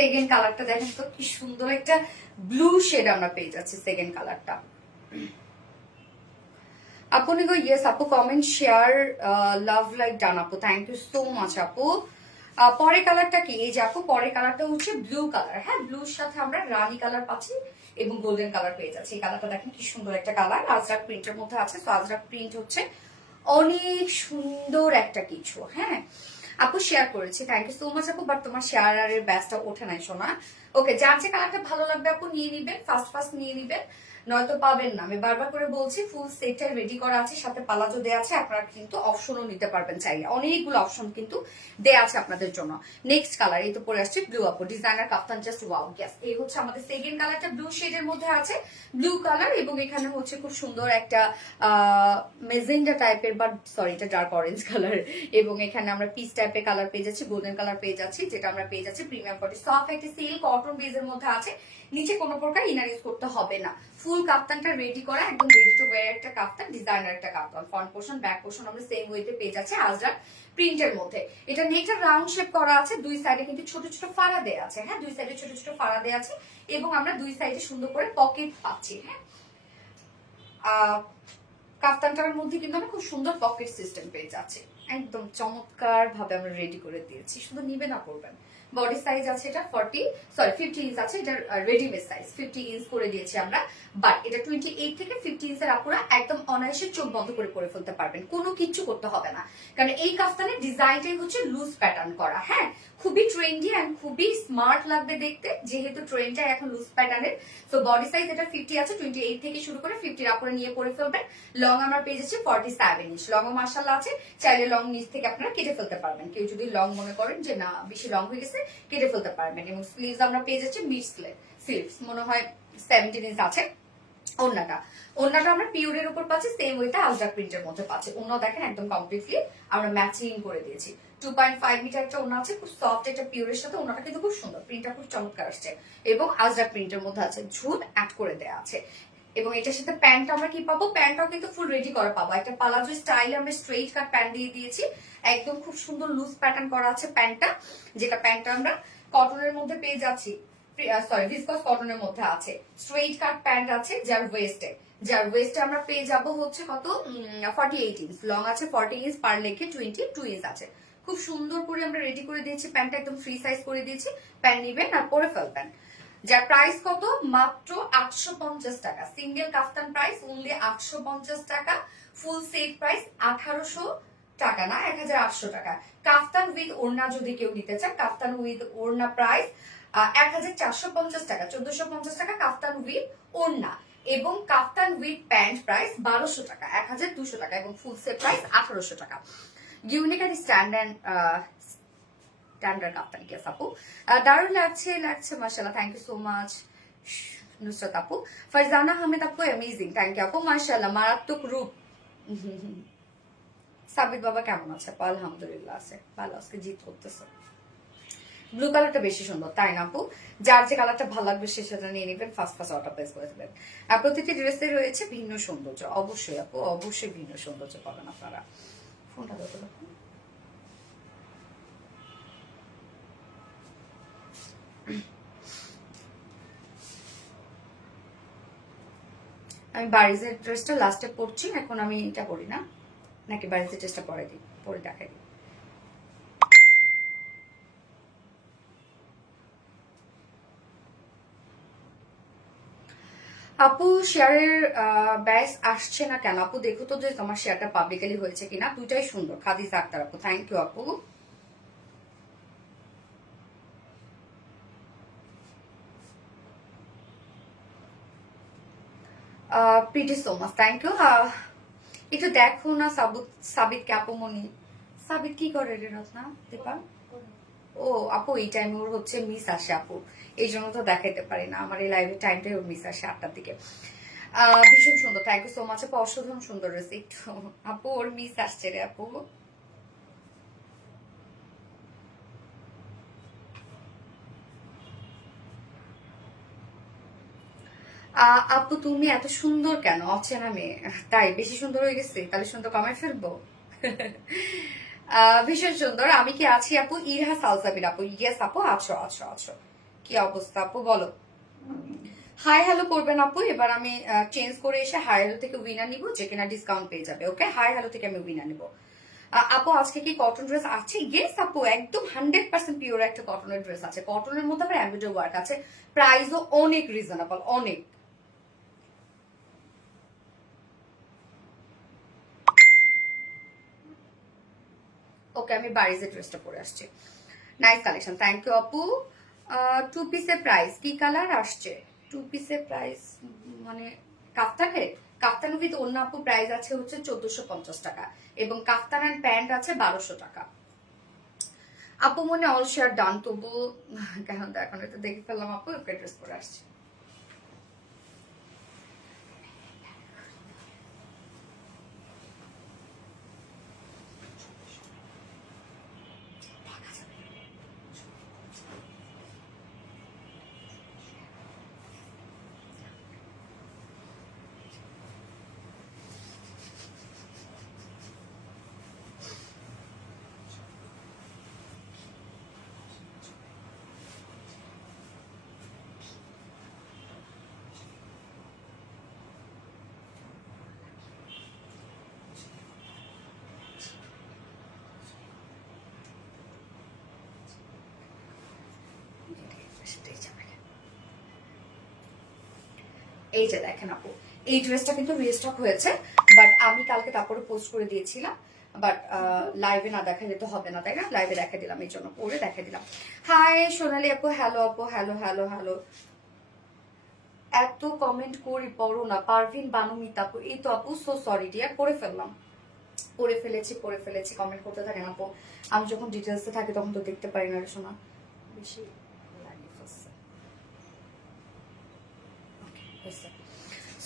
সেকেন্ড কালারটা দেখেন তো কি সুন্দর একটা ব্লু শেড আমরা পেয়ে যাচ্ছি সেকেন্ড কালারটা। আপু নিগো ইয়েস আপু, comment share love like done আপু, থ্যাংক ইউ সো মাচ আপু। পরের কালারটা কি, এই যে আপু পরের কালারটা হচ্ছে ব্লু কালার। হ্যাঁ, ব্লুর সাথে আমরা রানী কালার পাচ্ছি এবং গোল্ডেন কালার পেয়ে যাচ্ছি। এই কালারটা দেখেন কি সুন্দর একটা কালার, আজরাক প্রিন্টের মধ্যে আছে। তো আজরাক প্রিন্ট হচ্ছে অনেক সুন্দর একটা কিছু। হ্যাঁ আপু শেয়ার করেছি, থ্যাংক ইউ সো মাচ আপু, বাট তোমার শেয়ারের ব্যাচটা ওঠে নাই শোনা। ওকে, যার যে কালারটা ভালো লাগবে আপু নিয়ে নিবেন, ফার্স্ট ফার্স্ট নিয়ে নিবেন, নয়তো পাবেন না। আমি বারবার করে বলছি ফুল সেটটা রেডি করা আছে, সাথে পালাজো দেয়া আছে, আপনারা কিন্তু অপশনও নিতে পারবেন চাইলে, অনেকগুলো অপশন কিন্তু দেয়া আছে আপনাদের জন্য। নেক্সট কালার এই তো পরে আসছে ব্লু আপু, ডিজাইনার কাফতান জাস্ট ওয়াও গ্যাস। এই হচ্ছে আমাদের সেকেন্ড কালারটা, ব্লু শেডের মধ্যে আছে, ব্লু কালার এবং এখানে হচ্ছে খুব সুন্দর একটা মেজেন্ডা টাইপের, বাট সরি এটা ডার্ক অরেঞ্জ কালার, এবং এখানে আমরা পিস টাইপের কালার পেয়ে যাচ্ছি, গোল্ডেন কালার পেয়ে যাচ্ছি, যেটা আমরা পেয়ে যাচ্ছি প্রিমিয়াম কোয়ালিটি সফট একটা সিল্ক কটন বেজের মধ্যে আছে। নিচে কোনো প্রকার ইনার ইউজ করতে হবে না, ফুল কাপ্তানটা রেডি করা, একদম রেডি টু ওয়্যার একটা কাপ্তান, ডিজাইনার একটা কাপ্তান। ফ্রন্ট পোর্শন ব্যাক পোর্শন আমরা সেম ওয়েতে পেয়ে যাচ্ছে আজরাক প্রিন্টের মধ্যে। এটা নেকটা রাউন্ড শেপ করা আছে, দুই সাইডে কিন্তু ছোট ছোট ফাড়া দেয়া আছে। হ্যাঁ, দুই সাইডে ছোট ছোট ফাড়া দেয়া আছে এবং আমরা দুই সাইডে সুন্দর করে পকেট পাচ্ছি। হ্যাঁ, কাফতানটার মধ্যে কিন্তু আমরা খুব সুন্দর পকেট সিস্টেম পেয়ে যাচ্ছি, একদম চমৎকার ভাবে আমরা রেডি করে দিয়েছি, শুধু নিবে না পড়বেন। বডি সাইজ আছে এটা 50 ইঞ্চ আছে, এটা রেডিমেড সাইজ 50 ইঞ্চ করে দিয়েছি আমরা, বাট এটা 28 থেকে 50 ইঞ্চের আপুরা একদম অনায়াসে চোখ বন্ধ করে পরে ফেলতে পারবেন, কোনো কিচ্ছু করতে হবে না, কারণ এই কাফতানের ডিজাইনটাই হচ্ছে লুজ প্যাটার্ন করা। হ্যাঁ, খুবই ট্রেন্ডি এন্ড খুবই স্মার্ট লাগবে দেখতে, যেহেতু ট্রেন্ডটা এখন লুজ প্যাটার্নের। তো বডি সাইজ এটা 50 আছে, 28 থেকে শুরু করে 50 আপুরা নিয়ে পরে ফেলবেন। লং আমরা পেয়ে যাচ্ছি 47 ইঞ্চ, লং ও মাশাআল্লাহ আছে, চাইলে লং নিচ থেকে আপনারা কেটে ফেলতে পারবেন, কেউ যদি লং মনে করেন যে না বেশি লং হয়ে গেছে কেটে ফেলতে পারবেন। এবং স্লিভস আমরা পেয়ে যাচ্ছি মিড স্লিভস, মনে হয় 17 ইঞ্চ আছে। ওন্নাটা আমরা পিওরের উপর পাচ্ছি, সেম ওইটা আজরাক প্রিন্টের মধ্যে পাচ্ছি। ওন্না দেখেন একদম কমপ্লিটলি আমরা ম্যাচিং করে দিয়েছি। 2.5 মিটার একটা ওন্না আছে, খুব সফট একটা পিওরের সাথে, ওন্নাটা কিন্তু খুব সুন্দর, প্রিন্টটা খুব চমৎকার আসছে এবং আজরাক প্রিন্টের মধ্যে আছে, ঝুল অ্যাড করে দেওয়া আছে। এবং এটার সাথে প্যান্ট আমরা কি পাবো, প্যান্টটাও কিন্তু ফুল রেডি করা পাবো, একটা পালাজো স্টাইলে আমরা স্ট্রেইট কাট প্যান্ট দিয়ে দিয়েছি, একদম খুব সুন্দর লুজ প্যাটার্ন করা আছে প্যান্টটা, যেটা প্যান্টটা আমরা কটনের মধ্যে পেয়ে যাচ্ছি, সরি ভিসকস কটনের মধ্যে আছে, স্ট্রেইট কাট প্যান্ট আছে, যার ওয়েস্টে আমরা পেয়ে যাব হচ্ছে কত 48 ইঞ্চ, লং আছে 40 ইঞ্চ, পার লেগে 22 ইঞ্চ আছে। খুব সুন্দর করে আমরা রেডি করে দিয়েছি, প্যান্টটা একদম ফ্রি সাইজ করে দিয়েছি, প্যান্ট নিবেন আর পরে ফেলবেন। যার প্রাইস কত, মাত্র 850 টাকা, সিঙ্গেল কাফতান প্রাইস অনলি 850 টাকা, ফুল সেট প্রাইস 1800 টাকা না 1800 টাকা। কাফতান উইথ ওড়না যদি কেউ নিতে চান, কাফতান উইথ ওড়না প্রাইস 1450 টাকা, 1450 টাকা কাফতান উইথ ওড়না, এবং কাফতান উইথ প্যান্ট প্রাইস 1200 টাকা, 1200 টাকা, এবং ফুল সেট প্রাইস 1800 টাকা। Unique and standard kaftan case আপু, দারুণ লাগছে মাশাআল্লাহ, thank you so much Nusrat আপু। ফারজানা আহমেদ আপু অ্যামেজিং, থ্যাংক ইউ আপু, মাশাআল্লাহ মারাত্মক রূপ। সাবিত বাবা কেমন আছে? আলহামদুলিল্লাহ আছে ভালো, আজকে জিত করতেছে। ব্লু কালারটা বেশি সুন্দর তাই না আপু? যার যে কালারটা ভালো লাগবে সে সেটা নিয়ে নেবেন, ফার্স্ট অর্ডার প্লেস করে দেবেন। আর প্রতিটি ড্রেসে রয়েছে ভিন্ন সৌন্দর্য, অবশ্যই আপু অবশ্যই ভিন্ন সৌন্দর্য পাবেন আপনারা। ফোনটা ধরতে পারবেন? আমি বারিজের ড্রেসটা লাস্টে পরছি, এখন আমি এটা পরি না, নাকি বারিজের ড্রেসটা পরে দিই, পরে দেখাই দিই। আপু শেয়ারের ব্যাস আসছে না কেন আপু? দেখো তো যে তোমার শেয়ারটা পাবলিকালি হয়েছে কিনা, দুইটাই সুন্দর। খাদিজা আক্তার আপু, থ্যাংক ইউ আপু। Pretty so much, thank you. একটু দেখো না সাবিত কে আপু মনি, সাবিত কি করে রে রত্না দীপা? ও আপু এই টাইমে ওর হচ্ছে মিস আসে আপু, এই জন্য তো দেখাইতে পারি না, আমার এই লাইভের টাইমটাই ওর মিস আসে 8টার দিকে। ভীষণ সুন্দর, থ্যাংক ইউ সো মাচ আপু, অসাধারণ সুন্দর রয়েছে। একটু আপু ওর মিস আসছে রে আপু। আপু তুমি এত সুন্দর কেন? অচেনা মেয়ে তাই বেশি সুন্দর হয়ে গেছে, তাহলে সুন্দর কমায় ফেলবো। ভীষণ সুন্দর। আমি কি আছি আপু? ইরহা সালসাবির আপু, ইয়েস আপু আছো আছো আছো, কি অবস্থা আপু বলো? হাই হ্যালো করবেন আপু। এবার আমি চেঞ্জ করে এসে হাই হ্যালো থেকে উইনার নিব, যে কিনা ডিসকাউন্ট পেয়ে যাবে। ওকে, হাই হ্যালো থেকে আমি উইনার নিব। আপু আজকে কি কটন ড্রেস আছে? ইয়েস আপু, একদম 100% পিওর একটা কটনের ড্রেস আছে। কটনের মধ্যে আবার এমব্রয়ডারি ওয়ার্ক আছে, প্রাইসও অনেক রিজনেবল, অনেক। ওকে, আমি বারিজের ড্রেসটা পরে আসছি। নাইস কালেকশন, থ্যাংক ইউ আপু। টু পিসের প্রাইস কি কালার আসছে? টু পিসের প্রাইস মানে কাফতানের কাফতান উইথ অন্য আপু প্রাইস আছে হচ্ছে 1450 টাকা, এবং কাফতান অ্যান্ড প্যান্ট আছে 1200 টাকা। আপু মনে অল শেয়ার ডান, তবু কেন এখন এটা দেখে ফেললাম আপু, ওকে ড্রেস পরে আসছে। এই যে দেখেন আপু, এই ড্রেসটা কিন্তু রিস্টক হয়েছে, বাট আমি কালকে তারপরে পোস্ট করে দিয়েছিলাম, বাট লাইভে না দেখা যেতে হবে না, তাই না? লাইভে দেখা দিলাম, এই জন্য পরে দেখা দিলাম। হাই সোনালি আপু, হ্যালো আপু, হ্যালো হ্যালো হ্যালো। এত কমেন্ট করি পড়ো না। পারভিন বানুমিতা আপু, এই তো আপু, সো সরি ডিয়ার, পড়ে ফেললাম, পড়ে ফেলেছি। কমেন্ট করতে থাকেন আপু, আমি যখন ডিটেলসে থাকি তখন তো দেখতে পারি না রে শোনা, বেশি লাগে ফেলছে।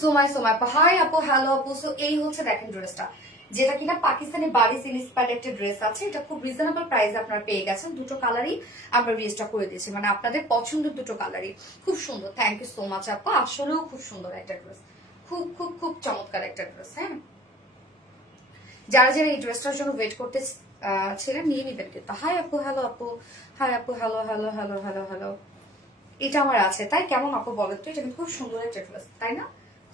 সোমাই আপু, হাই আপু, হ্যালো আপু। সো এই হচ্ছে দেখেন ড্রেসটা, যেটা কিনা পাকিস্তানি বারিস ইন্সপায়ার্ড একটা ড্রেস আছে। এটা খুব রিজনেবল প্রাইসে আপনারা পেয়ে গেছেন। দুটো কালারই আমরা রিস্টক করে দিয়েছি, মানে আপনাদের পছন্দের দুটো কালারই। খুব সুন্দর, থ্যাংক ইউ সো মাচ আপু, আসলেও খুব সুন্দর একটা ড্রেস, খুব খুব খুব চমৎকার একটা ড্রেস। হ্যাঁ, যারা যারা এই ড্রেসটার জন্য ওয়েট করতে ছিলেন নিয়ে নিবেন কিন্তু। হাই আপু, হ্যালো আপু, হাই আপু, hello hello hello hello hello. এটা আমার আছে, তাই কেমন আপু বলেন তো? এটা কিন্তু খুব সুন্দর একটা ড্রেস, তাই না?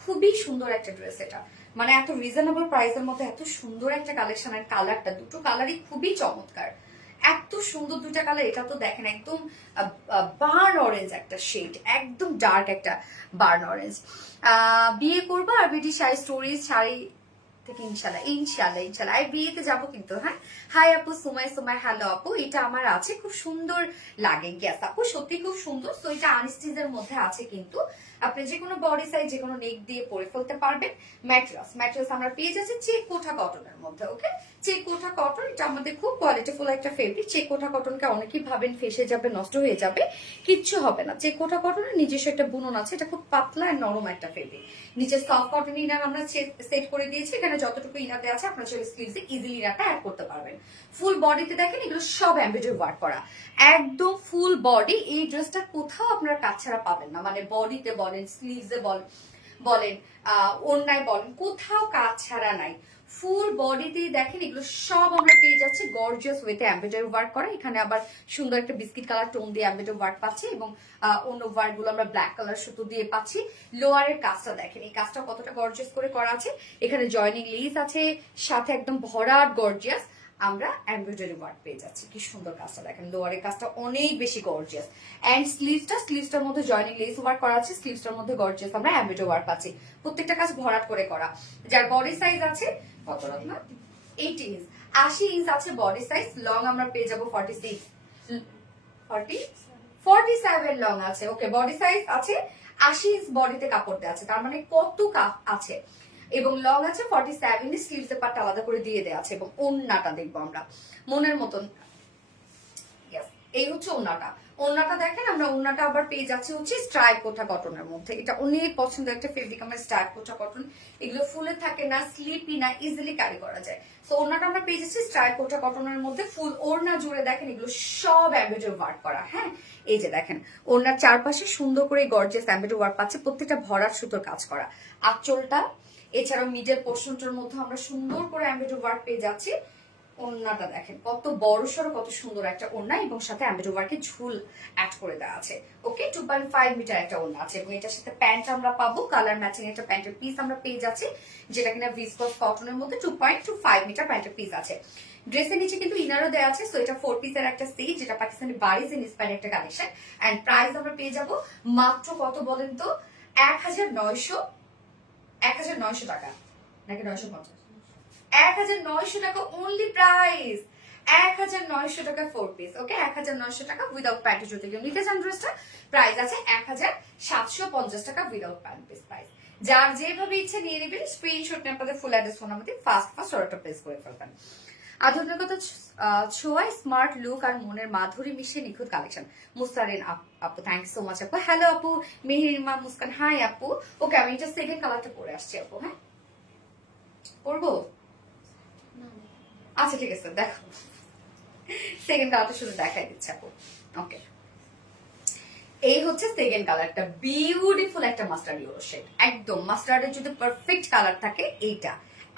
খুবই সুন্দর একটা ড্রেস এটা, মানে এত রিজনেবল প্রাইসের মধ্যে এত সুন্দর একটা কালেকশন। আর কালারটা, দুটো কালারই খুবই চমৎকার, এত সুন্দর দুটা কালার। এটা তো দেখেন একদম বার্ন অরেঞ্জ একটা শেড, একদম ডার্ক একটা বার্ন অরেঞ্জ। বিয়ে করবো আর বিটি শাড়ি স্টোরিজ শাড়ি থেকে ইনশাল্লাহ ইনশাল্লাহ ইনশাল্লাহ আর বিয়েতে যাবো কিন্তু। হ্যাঁ, হাই আপু, সুমাই হ্যালো আপু। এটা আমার আছে, খুব সুন্দর লাগে। গ্যাস আপু সত্যি খুব সুন্দর। তো এটা আনস্টিচের মধ্যে আছে, কিন্তু আপনি যে কোনো বডি সাইজ, যে কোনো নেক দিয়ে পরে ফেলতে পারবেন। ম্যাট্রেস আমরা পেয়ে যাচ্ছি চেক কোঠা কটনের মধ্যে। ওকে, চেক কোঠা কটন, এটা আমাদের খুব কোয়ালিটিফুল একটা ফেব্রিক। চেক কোঠা কটনকে অনেকেই ভাবেন ফেসে যাবে, নষ্ট হয়ে যাবে, কিচ্ছু হবে না। চেক কোঠা কটনের নিজস্ব একটা বুনন আছে, এটা খুব পাতলা আর নরম একটা ফেব্রিক। নিচে সফট কটন ইনার আমরা সেট করে দিয়েছি। এখানে যতটুকু ইনার দেওয়া আছে আপনারা চাইলে স্লিভসে ইজিলি ইনারটা অ্যাড করতে পারবেন। ফুল বডিতে দেখেন এগুলো সব এমব্রয়ডারি ওয়ার্ক করা, একদম ফুল বডি। এই ড্রেসটা কোথাও আপনারা কাজ ছাড়া পাবেন না, মানে বডিতে বলেন, স্লিভসে বলেন, ওড়নায় বলেন, কোথাও কাজ ছাড়া নাই। ফুল বডিতে দেখেন এগুলো সব আমরা পেয়ে যাচ্ছি গর্জিয়াস ওয়েতে এমব্রয়ডারি ওয়ার্ক করা। এখানে আবার সুন্দর একটা বিস্কিট কালার টোন দিয়ে এমব্রয়ডারি ওয়ার্ক পাচ্ছি, এবং অন্য ওয়ার্ক গুলো আমরা ব্ল্যাক কালার সুতো দিয়ে পাচ্ছি। লোয়ারের কাজটা দেখেন, এই কাজটা কতটা গর্জিয়াস করে করা আছে। এখানে জয়নিং লেস আছে, সাথে একদম ভরাট গর্জিয়াস আমরা এমব্রয়ডারি ওয়ার্ক পেয়ে যাচ্ছি। কি সুন্দর কাজটা দেখেন, লোয়ারের কাজটা অনেক বেশি গর্জিয়াস। এন্ড স্লিভসটার মধ্যে জয়নিং লেস ওয়ার্ক করা আছে, স্লিভসটার মধ্যে গর্জিয়াস আমরা এমব্রয়ডারি ওয়ার্ক পাচ্ছি। প্রত্যেকটা কাজ ভরাট করে করা। যার বডি সাইজ আছে কত রত্না, 80 ইঞ্চ, 80 ইঞ্চ আছে বডি সাইজ। লং আমরা পেয়ে যাবো 47 লং আছে। ওকে, বডি সাইজ আছে 80 ইঞ্চ, বডিতে কাপড় দেওয়া আছে, তার মানে কত কাপ আছে। এবং লং আছে 47, স্লিভস পার্ট আলাদা করে দিয়ে দেওয়া আছে। এবং ওন্নাটা দেখবো আমরা মনের মতন। এই হচ্ছে ওন্নাটা দেখেন, আমরা ওন্নাটা আবার পেয়ে যাচ্ছি হচ্ছে স্ট্রাইপ কোঠা কটনের মধ্যে। এটা অনেক পছন্দের একটা ফেব্রিক আমার, স্ট্রাইপ কোঠা কটন। এগুলো ফুলে থাকে না, স্লিপি না, ইজিলি ক্যারি করা যায়। তো ওন্নাটা আমরা পেয়ে যাচ্ছি স্ট্রাইপ কোঠা কটনের মধ্যে। ফুল ওড়না জুড়ে দেখেন এগুলো সব এমব্রয়ডারি ওয়ার্ক করা। হ্যাঁ, এই যে দেখেন ওড়নার চারপাশে সুন্দর করে গর্জিয়াস এমব্রয়ডারি ওয়ার্ক পাচ্ছে, প্রত্যেকটা ভরাট সুতোর কাজ করা। আঁচলটা, এছাড়াও মিডল পোর্শনটার মধ্যে আমরা সুন্দর করে এমব্রয়ডারি ওয়ার্ক পেয়ে যাচ্ছি। ওড়নাটা দেখেন কত বড় সড়ো, কত সুন্দর একটা ওড়না, এবং সাথে এমব্রয়ডারি ওয়ার্কের ঝুল অ্যাড করে দেওয়া আছে। ওকে, 2.5 মিটার একটা ওড়না আছে, এবং এটার সাথে প্যান্ট আমরা পাবো, কালার ম্যাচিং একটা প্যান্টের পিস আমরা পেয়ে যাচ্ছি, যেটা কিনা ভিসকস কটনের মধ্যে 2.25 মিটার প্যান্টের পিস আছে। ড্রেসের নিচে কিন্তু ইনারও দেওয়া আছে, সো এটা 4 পিসের একটা সেট, যেটা পাকিস্তানি বারিজ ইন্সপায়ার্ড একটা কালেকশন। এন্ড প্রাইস আমরা পেয়ে যাব মাত্র কত বলেন তো? 1900 টাকা নাকি 950? 1900 টাকা অনলি প্রাইস। 1900 টাকা 4 পিস। ওকে, 1900 টাকা উইদাউট প্যান্ট। যদি কেউ নিতে চান ড্রেসটা, প্রাইস আছে 1750 টাকা উইদাউট প্যান্ট পিস প্রাইস। যার যেভাবে ইচ্ছে নিয়ে নেবেন, স্ক্রিনশট নিয়ে আপনাদের full address phone number first অর্ডারটা প্লেস করে ফেলবেন। আধুনিকতা ছোঁয়ায় স্মার্ট লুক আর মনের মাধুরী মিশিয়ে নিখুঁত কালেকশন। মুস্তারিন আপু, থ্যাংক সো মাচ আপু। হ্যালো আপু, মেহেরিমা মুস্কান, হাই আপু। ওকে, আমি এটা সেকেন্ড কালারটা পরে আসছি আপু। হ্যাঁ, পরবো? আচ্ছা ঠিক আছে, দেখো সেকেন্ড কালারটা শুধু দেখাই দিচ্ছে আপু। ওকে, এই হচ্ছে সেকেন্ড কালারটা, বিউটিফুল একটা মাস্টার্ড ইয়েলো শেড, একদম মাস্টার্ডের যদি পারফেক্ট কালার থাকে এইটা,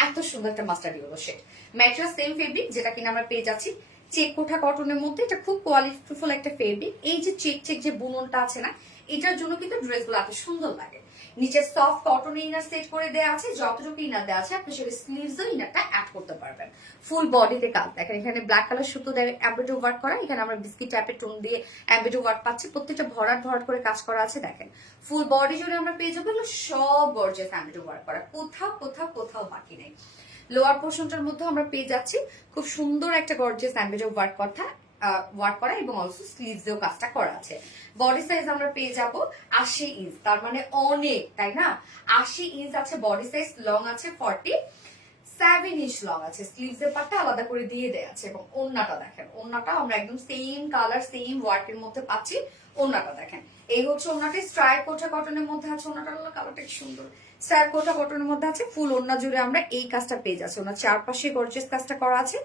এত সুন্দর একটা mustard yellow shade. Material same fabric, যেটা কিনা আমরা পেয়ে যাচ্ছি চেক কোঠা কটনের মধ্যে। এটা খুব কোয়ালিটিফুল একটা ফেব্রিক। এই যে চেক যে বুননটা আছে না, এটার জন্য কিন্তু ড্রেসগুলো এত সুন্দর লাগে। নিচে সফট কটন ইনার সেট করে দেওয়া আছে, যতটুকু ইনার দেওয়া আছে আপনি সেটা স্লিভসও ইনারটা অ্যাড করতে পারবেন। ফুল বডিতে কাজ দেখেন, এখানে ব্ল্যাক কালার সুতো দিয়ে এমব্রয়ডারি ওয়ার্ক করা, এখানে আমরা বিস্কিট ট্যাপের টোন দিয়ে এমব্রয়ডারি ওয়ার্ক পাচ্ছি, প্রত্যেকটা ভরাট ভরাট করে কাজ করা আছে। দেখেন ফুল বডি জুড়ে আমরা পেয়ে যাবো সব গর্জিয়াস এমব্রয়ডারি ওয়ার্ক করা, কোথাও বাকি নেই। লোয়ার পোর্শনটার মধ্যে আমরা পেয়ে যাচ্ছি খুব সুন্দর একটা গর্জিয়াস এমব্রয়ডারি ওয়ার্ক করা, এবং অলসো স্লিভসেও কাজটা করা আছে। বডি সাইজ আমরা পেয়ে যাব 80 ইঞ্চ, তার মানে অনেক, তাই না? 80 ইঞ্চ আছে বডি সাইজ, লং আছে 47 ইঞ্চ লং আছে, স্লিভসের পার্টটা আলাদা করে দিয়ে দেয়া আছে। এবং ওড়নাটা দেখেন, ওড়নাটা আমরা একদম সেম কালার সেম ওয়ার্কের মধ্যে পাচ্ছি। ওড়নাটা দেখেন, এই হচ্ছে ওড়নাটা, স্ট্রাইপ কোঠা কটনের মধ্যে আছে। ওড়নাটা হলো কালারটা কি সুন্দর, স্ট্রাইপ কোঠা কটনের মধ্যে আছে। ফুল ওড়না জুড়ে আমরা এই কাজটা পেয়ে যাচ্ছি। ওনার চারপাশে গর্জিয়াস কাজটা করা আছে,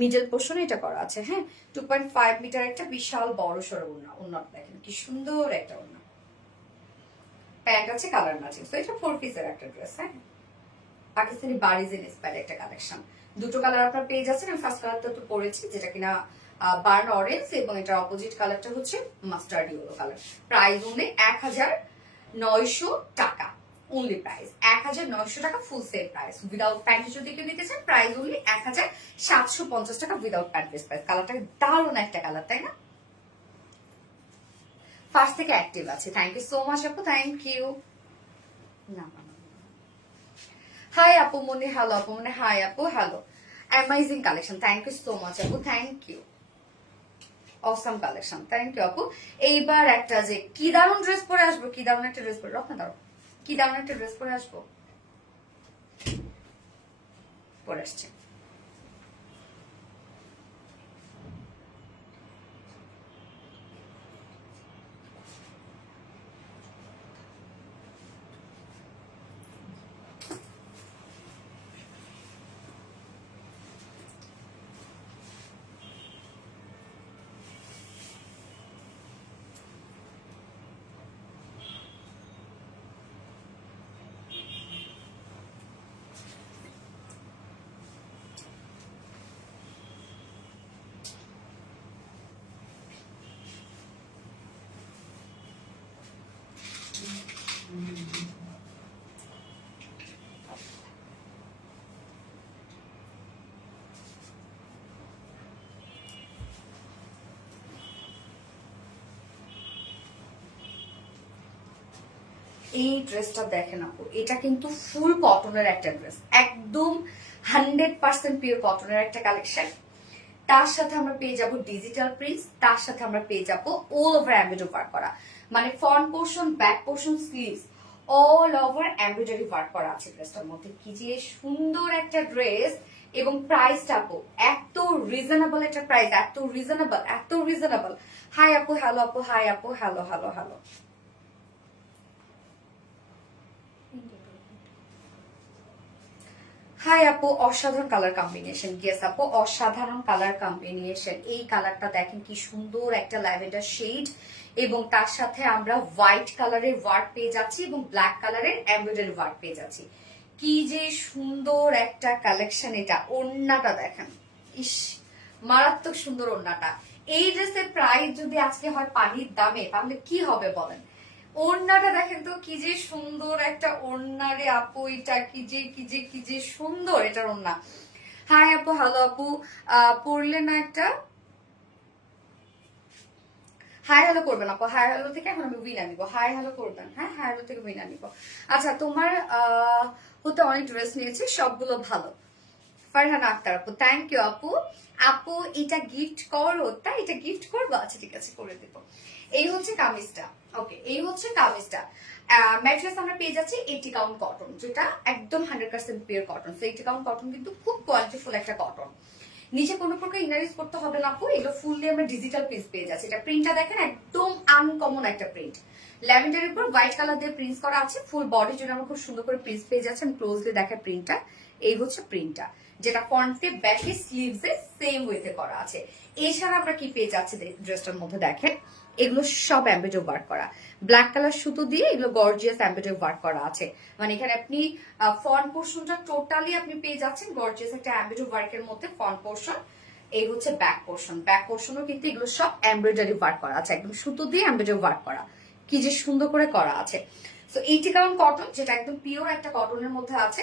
মিডল পোর্শনে এটা করা আছে। হ্যাঁ, 2.5 মিটার একটা বিশাল বড় সড়ো ওড়না। ওড়নাটা দেখেন কি সুন্দর একটা ওড়না, প্যান্ট আছে কালার ম্যাচিং। তো এটা 4 পিসের একটা ড্রেস। হ্যাঁ, পাকিস্তানি বারিজ ইন্সপায়ার্ড একটা কালেকশন। দুটো কালার আপনারা পেয়ে যাচ্ছেন। আমি ফার্স্ট কালারটা তো পরেছি, যেটা কিনা বার্ন অরেঞ্জ, এবং এটার অপোজিট কালারটা হচ্ছে mustard yellow colour. Price only 1900 টাকা, অনলি প্রাইস 1900 টাকা full set price. Without pant যদি কেউ নিতে চান, প্রাইস অনলি 1750 টাকা উইদাউট প্যান্ট পিস প্রাইস। কালারটা দারুণ একটা কালার, তাই না? ফার্স্ট থেকে অ্যাক্টিভ আছে, থ্যাংক ইউ সো মাচ আপু, থ্যাংক ইউ। না, হাই আপু মনে, হ্যালো আপু মনে, হাই আপু, hello. Amazing collection, thank you so much আপু, thank you. Awesome collection, thank you আপু। এইবার একটা যে কি দারুণ ড্রেস পরে আসবো, কি দারুণ একটা ড্রেস পরে, রক্ষা দাঁড়ো, কি দারুণ একটা ড্রেস পরে আসবো, পরে আসছে। এই ড্রেসটা দেখেন আপু, এটা কিন্তু ফুল কটনের একটা ড্রেস, একদম 100% পিওর কটনের একটা কালেকশন। তার সাথে আমরা পেয়ে যাব ডিজিটাল প্রিন্টস, তার সাথে আমরা পেয়ে যাব অল ওভার এমব্রয়ডারি ওয়ার্ক করা, মানে front portion, back portion, sleeves all over embroidery work করা আছে ড্রেসটার মধ্যে। কি যে সুন্দর একটা ড্রেস, এবং প্রাইসটা আপু এত রিজনেবল একটা প্রাইস, এত রিজনেবল। হাই আপু, হ্যালো আপু, হাই আপু, হ্যালো হ্যালো হ্যালো। হাই আপু, অসাধারণ কালার কম্বিনেশন। ইয়েস আপু, অসাধারণ কালার কম্বিনেশন। এই কালারটা দেখেন কি সুন্দর একটা ল্যাভেন্ডার শেড, এবং তার সাথে আমরা হোয়াইট কালারের ওয়ার্ক পেয়ে যাচ্ছি, এবং ব্ল্যাক কালারের এমব্রয়ডারি ওয়ার্ক পেয়ে যাচ্ছি। কি যে সুন্দর একটা কালেকশন এটা। ওড়নাটা দেখেন, ইস, মারাত্মক সুন্দর ওড়নাটা। এই ড্রেসের প্রাইস যদি আজকে হয় পানির দামে, তাহলে কি হবে বলেন। ওড়নাটা দেখেন তো, কি যে সুন্দর একটা ওড়না রে আপু, এটা কি যে সুন্দর এটার ওড়না। হাই আপু, হ্যালো আপু, পড়লে না একটা হাই হ্যালো করবেন আপু, হাই হ্যালো থেকে এখন আমি উইনা নিব, হাই হ্যালো করবেন, হ্যাঁ হাই হ্যালো থেকে উইনা নিব। আচ্ছা, তোমার হতে অনেক ড্রেস নিয়েছি, সবগুলো ভালো। ফারহানা আক্তার আপু, থ্যাংক ইউ আপু। আপু এটা গিফট করো, তাই এটা গিফট করবো, আচ্ছা ঠিক আছে করে দেবো। এই হচ্ছে কামিজটা, ওকে এই হচ্ছে কামিজটা। ম্যাট্রেস আমরা পেয়ে যাচ্ছি 80 কাউন্ট কটন, যেটা একদম 100% পিওর কটন। তো 80 কাউন্ট কটন কিন্তু খুব কোয়ালিটিফুল একটা কটন। নিচে কোনো প্রকার ইনারিজ করতে হবে না আপু, এগুলো ফুললি আমরা ডিজিটাল প্রিন্ট পেয়ে যাচ্ছি। এটা প্রিন্টটা দেখেন, একদম আনকমন একটা প্রিন্ট। ল্যাভেন্ডারের উপর হোয়াইট কালার দিয়ে প্রিন্ট করা আছে, ফুল বডির জন্য আমরা খুব সুন্দর করে প্রিন্ট পেয়ে যাচ্ছি। আমি ক্লোজলি দেখেন প্রিন্টটা, এই হচ্ছে প্রিন্টটা, যেটা ফ্রন্টে ব্যাকে স্লিভসে সেম ওয়েতে করা আছে। এছাড়া আমরা কি পেয়ে যাচ্ছি ড্রেসটার মধ্যে দেখেন, এগুলো সব এমব্রয়ডারি ওয়ার্ক করা, ব্ল্যাক কালার সুতো দিয়ে এগুলো গর্জিয়াস এমব্রয়ডারি ওয়ার্ক করা আছে। মানে এখানে আপনি ফ্রন্ট পোর্শনটা টোটালি আপনি পেয়ে যাচ্ছেন গর্জিয়াস একটা এমব্রয়ডারি ওয়ার্কের মধ্যে ফ্রন্ট পোর্শন। এই হচ্ছে ব্যাক পোর্শন, ব্যাক পোর্শনও কিন্তু এগুলো সব এমব্রয়ডারি ওয়ার্ক করা আছে, একদম সুতো দিয়ে এমব্রয়ডারি ওয়ার্ক করা, কি যে সুন্দর করে করা আছে। সো 80 কাউন্ট কটন, যেটা একদম পিওর একটা কটনের মধ্যে আছে।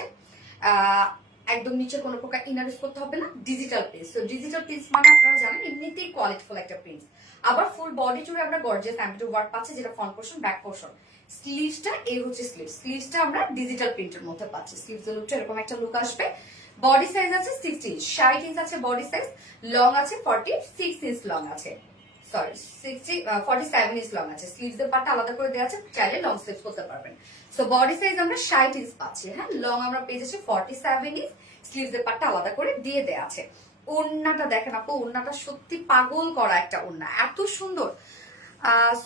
একদম নিচে কোনো প্রকার ইনার করতে হবে না, digital print. So digital print মানে আপনারা জানেন এমনিতেই কোয়ালিটিফুল একটা প্রিন্ট। আবার ফুল বডি জুড়ে আমরা গর্জিয়াস এমব্রয়ডারি ওয়ার্ক পাচ্ছি, যেটা ফ্রন্ট পোর্শন ব্যাক পোর্শন। স্লিভসটা এই হচ্ছে স্লিভসটা আমরা ডিজিটাল প্রিন্টের মধ্যে পাচ্ছি। স্লিভসের লুকটা এরকম একটা লুক আসবে। বডি সাইজ আছে 60 ইঞ্চ, 60 ইঞ্চ আছে বডি সাইজ, লং আছে 46 ইঞ্চ লং আছে, সরি 47 ইঞ্চ লং আছে। স্লিভস এর পার্টটা আলাদা করে দেওয়া আছে, চাইলে লং স্লিভস করতে পারবেন। সো বডি সাইজ আমরা 60 ইঞ্চ পাচ্ছি, হ্যাঁ লং আমরা পেয়ে যাচ্ছি 47 ইঞ্চ, স্লিভস এর পার্টটা আলাদা করে দিয়ে দেওয়া আছে। ওড়নাটা দেখেন আপু, ওড়নাটা সত্যি পাগল করা একটা ওড়না, এত সুন্দর।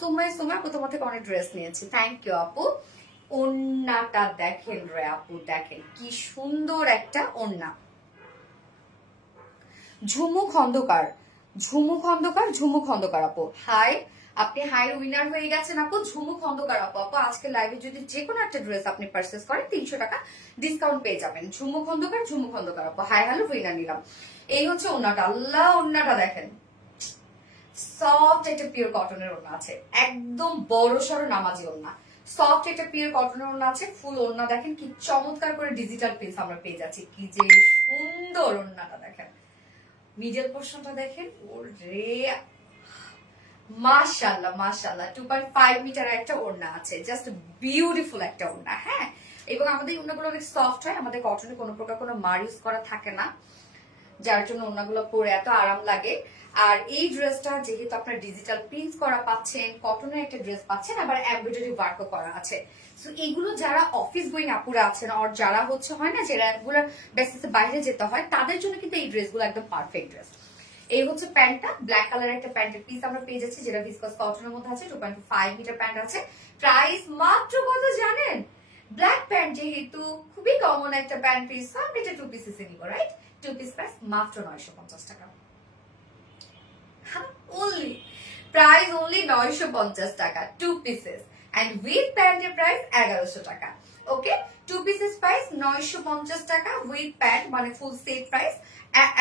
সময় আপু তোমার থেকে অনেক ড্রেস নিয়েছি, থ্যাংক ইউ আপু। ওড়নাটা দেখেন রে আপু, দেখেন কি সুন্দর একটা ওড়না। ঝুমু খন্দকার আপু, হাই, আপনি হাই উইনার হয়ে গেছেন আপু। ঝুমু খন্দকার আপু, আপু আজকে লাইভে যদি যে কোনো একটা ড্রেস আপনি পারচেজ করেন 300 টাকা ডিসকাউন্ট পেয়ে যাবেন। ঝুমু খন্দকার আপু, হাই হ্যালো উইনার নিলাম। এই হচ্ছে ওড়নাটা, আল্লাহ ওড়নাটা দেখেন, সফট একটা পিওর কটনের ওড়না আছে, একদম বড় সড়ো নামাজি ওড়না। সফট একটা পিওর কটনের ওড়না আছে, ফুল ওড়না দেখেন কি চমৎকার করে ডিজিটাল প্রিন্ট আমরা পেয়ে যাচ্ছি, কি যে সুন্দর ওড়নাটা দেখেন। মিডল পোর্শনটা দেখেন, ওরে মাশাআল্লাহ 2.5 মিটার একটা ওড়না আছে, জাস্ট বিউটিফুল একটা ওড়না, হ্যাঁ। এবং আমাদের ওড়নাগুলো অনেক সফট হয়, আমাদের কটনে কোনো প্রকার কোনো মার ইউজ করা থাকে না, যার জন্য ওড়নাগুলো পরে এত আরাম লাগে। আর এই ড্রেসটা যেহেতু আপনার ডিজিটাল প্রিন্ট করা পাচ্ছেন, কটনের একটা ড্রেস পাচ্ছেন, আবার এমব্রয়ডারি ওয়ার্কও করা আছে। সো এগুলো যারা অফিস গোয়িং আপুরা আছেন, আর যারা হচ্ছে হয় না যে রেগুলার বেসিসে বাইরে যেতে হয়, তাদের জন্য কিন্তু এই ড্রেসগুলো একদম পারফেক্ট ড্রেস। এই হচ্ছে প্যান্টটা, ব্ল্যাক কালার একটা প্যান্টের পিস আমরা পেয়ে যাচ্ছি, যেটা ভিসকাস কটনের মধ্যে আছে, 2.5 মিটার প্যান্ট আছে। প্রাইস মাত্র কত জানেন? ব্ল্যাক প্যান্ট যেহেতু খুবই কমন একটা প্যান্ট পিস, আমি এটা 2 পিসেস নিব, রাইট? 2 পিস প্রাইস মাত্র 950 টাকা। only price only 950 টাকা 2 pieces, and with pant price 1100 টাকা। ওকে, 2 pieces price 950 টাকা, with pant মানে ফুল সেট প্রাইস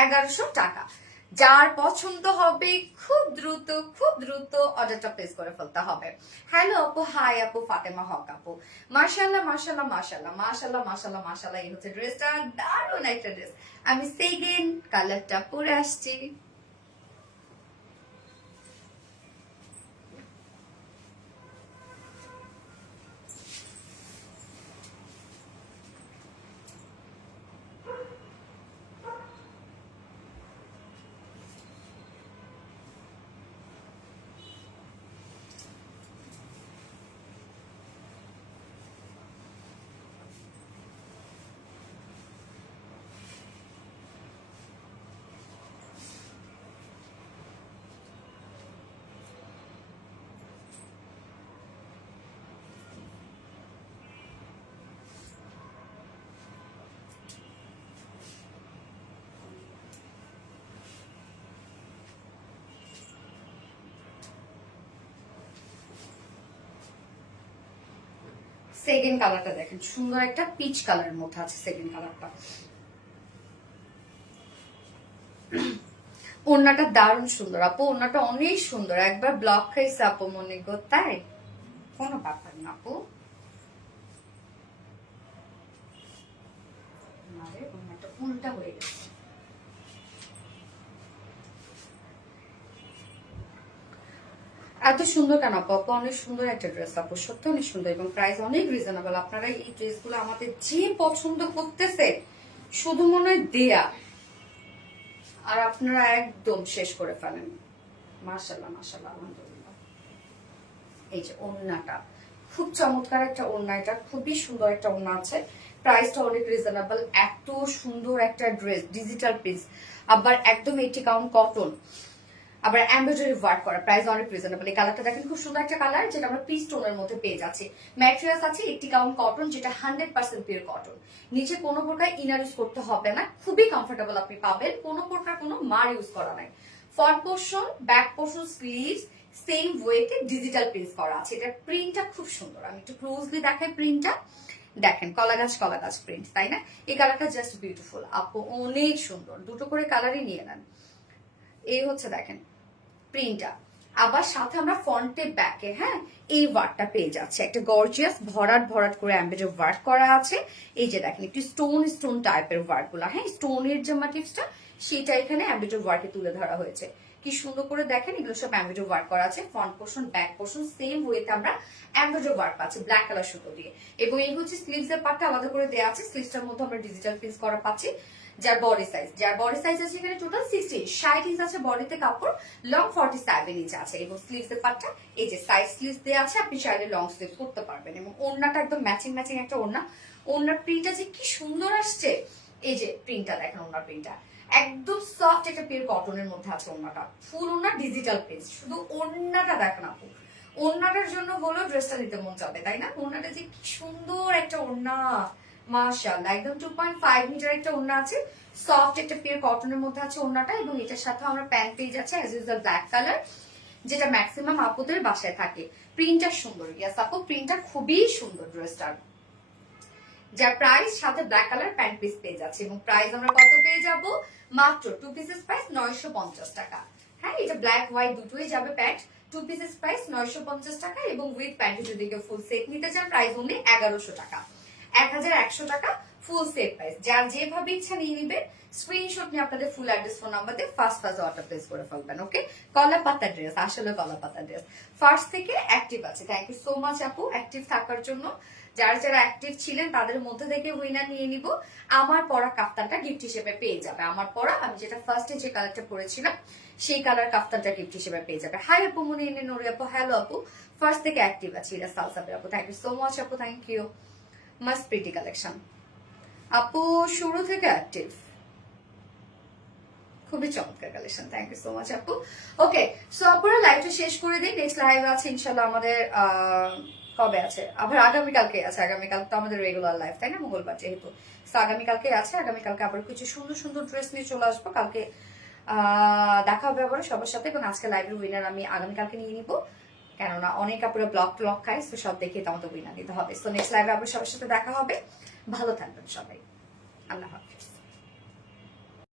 1100 টাকা। যার পছন্দ হবে খুব দ্রুত অর্ডারটা প্লেস করে ফেলতে হবে। হ্যালো আপু, হাই আপু, ফাতেমা হক আপু, মাশাআল্লাহ এই হচ্ছে ড্রেসটা, দারুণ একটা ড্রেস। আমি সেকেন্ড কালারটা পরে আসছি। সেকেন্ড কালারটা দেখেন, সুন্দর একটা পিচ কালারের মধ্যে আছে সেকেন্ড কালারটা। ওড়নাটা দারুণ সুন্দর আপু, ওড়নাটা অনেক সুন্দর, একবার ব্লক খাইছে আপু মনে গো, তাই কোনো ব্যাপার না আপু। ওড়নাটা উল্টা হয়ে গেছে। এত সুন্দর কেন আপু? আপু অনেক সুন্দর একটা ড্রেস আপু, সত্যি অনেক সুন্দর এবং প্রাইস অনেক রিজনেবল। আপনারা এই ড্রেসগুলো আমাদের যে পছন্দ করতেছে শুধু মনে হয় দেয়া, আর আপনারা একদম শেষ করে ফেলেন। মাশাআল্লাহ মাশাআল্লাহ, আলহামদুলিল্লাহ। এই যে ওড়নাটা খুব চমৎকার একটা ওড়না, এটা খুবই সুন্দর একটা ওড়না আছে, প্রাইসটা অনেক রিজনেবল। এত সুন্দর একটা ড্রেস, ডিজিটাল পিস, আবার একদম 80 কাউন্ট কটন, আবার এমব্রয়ডারি ওয়ার্ক করা, প্রাইস অনেক রিজনেবল। এই কালারটা দেখেন খুব সুন্দর একটা কালার, যেটা আমরা পিস টোনের মধ্যে পেয়ে যাচ্ছি। ম্যাটেরিয়ালস আছে 80 কাউন্ট কটন, যেটা 100% পিওর কটন। নিচে কোনো প্রকার ইনার ইউজ করতে হবে না, খুবই কমফোর্টেবল আপনি পাবেন, কোনো প্রকার কোনো মার ইউজ করা নাই। Front portion, back portion, sleeves same ওয়েতে ডিজিটাল প্রিন্ট করা আছে। এটার প্রিন্টটা খুব সুন্দর, আমি একটু ক্লোজলি দেখাই প্রিন্টটা। দেখেন কলা গাছ প্রিন্ট, তাই না? এই কালারটা জাস্ট বিউটিফুল আপু, অনেক সুন্দর, দুটো করে কালারই নিয়ে নেন। এই হচ্ছে দেখেন প্রিন্টটা, আবার সাথে আমরা ফ্রন্টে ব্যাকে হ্যাঁ এই ওয়ার্কটা পেয়ে যাচ্ছে, একটা গর্জিয়াস ভরাট ভরাট করে এমব্রয়ডারি ওয়ার্ক করা আছে। এই যে দেখেন একটু স্টোন স্টোন টাইপের ওয়ার্ক গুলা, হ্যাঁ স্টোনের যে মোটিভসটা সেটা এখানে এমব্রয়ডারি ওয়ার্কে তুলে ধরা হয়েছে। কি সুন্দর করে দেখেন, এগুলো সব এমব্রয়ডারি ওয়ার্ক করা আছে। Front portion, back portion same ওয়েতে আমরা এমব্রয়ডারি ওয়ার্ক পাচ্ছি ব্ল্যাক কালার সুতো দিয়ে, এবং এই হচ্ছে স্লিভস এর পার্টটা আলাদা করে দেওয়া আছে। স্লিভসটার মধ্যে আমরা ডিজিটাল প্রিন্ট করা পাচ্ছি। যার বডি সাইজ আছে এখানে টোটাল 60 ইঞ্চ আছে বডিতে কাপড়, লং 47 ইঞ্চ আছে, এবং স্লিভস এর পার্টটা এই যে সাইড স্লিভস দেওয়া আছে, আপনি চাইলে লং স্লিভ করতে পারবেন। এবং ওড়নাটা একদম ম্যাচিং একটা ওড়না, ওড়নার প্রিন্টটা যে কি সুন্দর আসছে। এই যে প্রিন্টটা দেখেন, ওড়নার প্রিন্টটা একদম সফট একটা পিওর কটনের মধ্যে আছে ওড়নাটা, ফুল ওড়না ডিজিটাল প্রিন্ট। শুধু ওড়নাটা দেখেন আপু, ওড়নাটার জন্য হলো ড্রেসটা নিতে মন যাবে, তাই না? ওড়নাটা যে কি সুন্দর একটা ওড়না, মাশাআল্লাহ, একদম 2.5 মিটার একটা ওড়না আছে, সফট একটা পিওর কটনের মধ্যে আছে ওড়নাটা। এবং এটার সাথে আমরা প্যান্ট পেয়ে যাচ্ছে অ্যাজ ইউজুয়াল ব্ল্যাক কালার, যেটা ম্যাক্সিমাম আপুদের বাসায় থাকে। প্রিন্টটা সুন্দর, ইয়াস আপু প্রিন্টটা খুবই সুন্দর ড্রেসটার। যার প্রাইস সাথে ব্ল্যাক কালার প্যান্ট পিস পেয়ে যাচ্ছে, এবং প্রাইস আমরা কত পেয়ে যাব? মাত্র 2 পিসেস প্রাইস 950 টাকা। হ্যাঁ এটা ব্ল্যাক হোয়াইট দুটোই যাবে প্যান্ট, 2 পিসেস প্রাইস 950 টাকা, এবং উইথ প্যান্ট যদি কেউ ফুল সেট নিতে চান প্রাইস অনলি 1100 টাকা, 1100 টাকা ফুল সেট প্রাইস। যার যেভাবে ইচ্ছা নিয়ে নিবেন, স্ক্রিনশট নিয়ে আপনাদের ফুল অ্যাড্রেস ফোন নাম্বার দিয়ে ফার্স্ট অর্ডার প্লেস করে ফেলবেন। ওকে, কলা পাতা ড্রেস, আসলে কলা পাতা ড্রেস ফার্স্ট থেকে অ্যাক্টিভ আছে। থ্যাংক ইউ সো মাচ আপু অ্যাক্টিভ থাকার জন্য। যারা অ্যাক্টিভ ছিলেন তাদের মধ্যে থেকে উইনার নিয়ে নিব। আমার পরা কাফতানটা গিফট হিসেবে পেয়ে যাবে, আমার পরা আমি যেটা ফার্স্টে যে কালারটা পরেছিলাম সেই কালার কাফতানটা গিফট হিসেবে পেয়ে যাবে। হাই আপু মনে এনে নোরি আপু, হ্যালো আপু, ফার্স্ট থেকে অ্যাক্টিভ আছে এটা সালসাবের আপু, থ্যাংক ইউ সো মাচ আপু, thank you. Must pretty collection আপু, শুরু থেকে অ্যাক্টিভ, খুবই চমৎকার collection, thank you so much আপু। ওকে, সো আপুরা লাইভটা শেষ করে দিই, নেক্সট লাইভ আছে ইনশাল্লাহ আমাদের কবে আছে? আবার আগামীকালকে আছে, আগামীকাল তো আমাদের রেগুলার লাইভ, তাই না, মঙ্গলবার যেহেতু। তো আগামীকালকে আছে, আগামীকালকে আবার কিছু সুন্দর সুন্দর ড্রেস নিয়ে চলে আসবো। কালকে দেখা হবে আবার সবার সাথে, এবং আজকে লাইভের উইনার আমি আগামীকালকে নিয়ে নিবো, কেননা অনেক আপুরা ব্লক খায়, তো সব দেখে তো আমাদের উইনার নিতে হবে। তো নেক্সট লাইভে আবার সবার সাথে দেখা হবে, ভালো থাকবেন সবাই, আল্লাহ হাফিজ।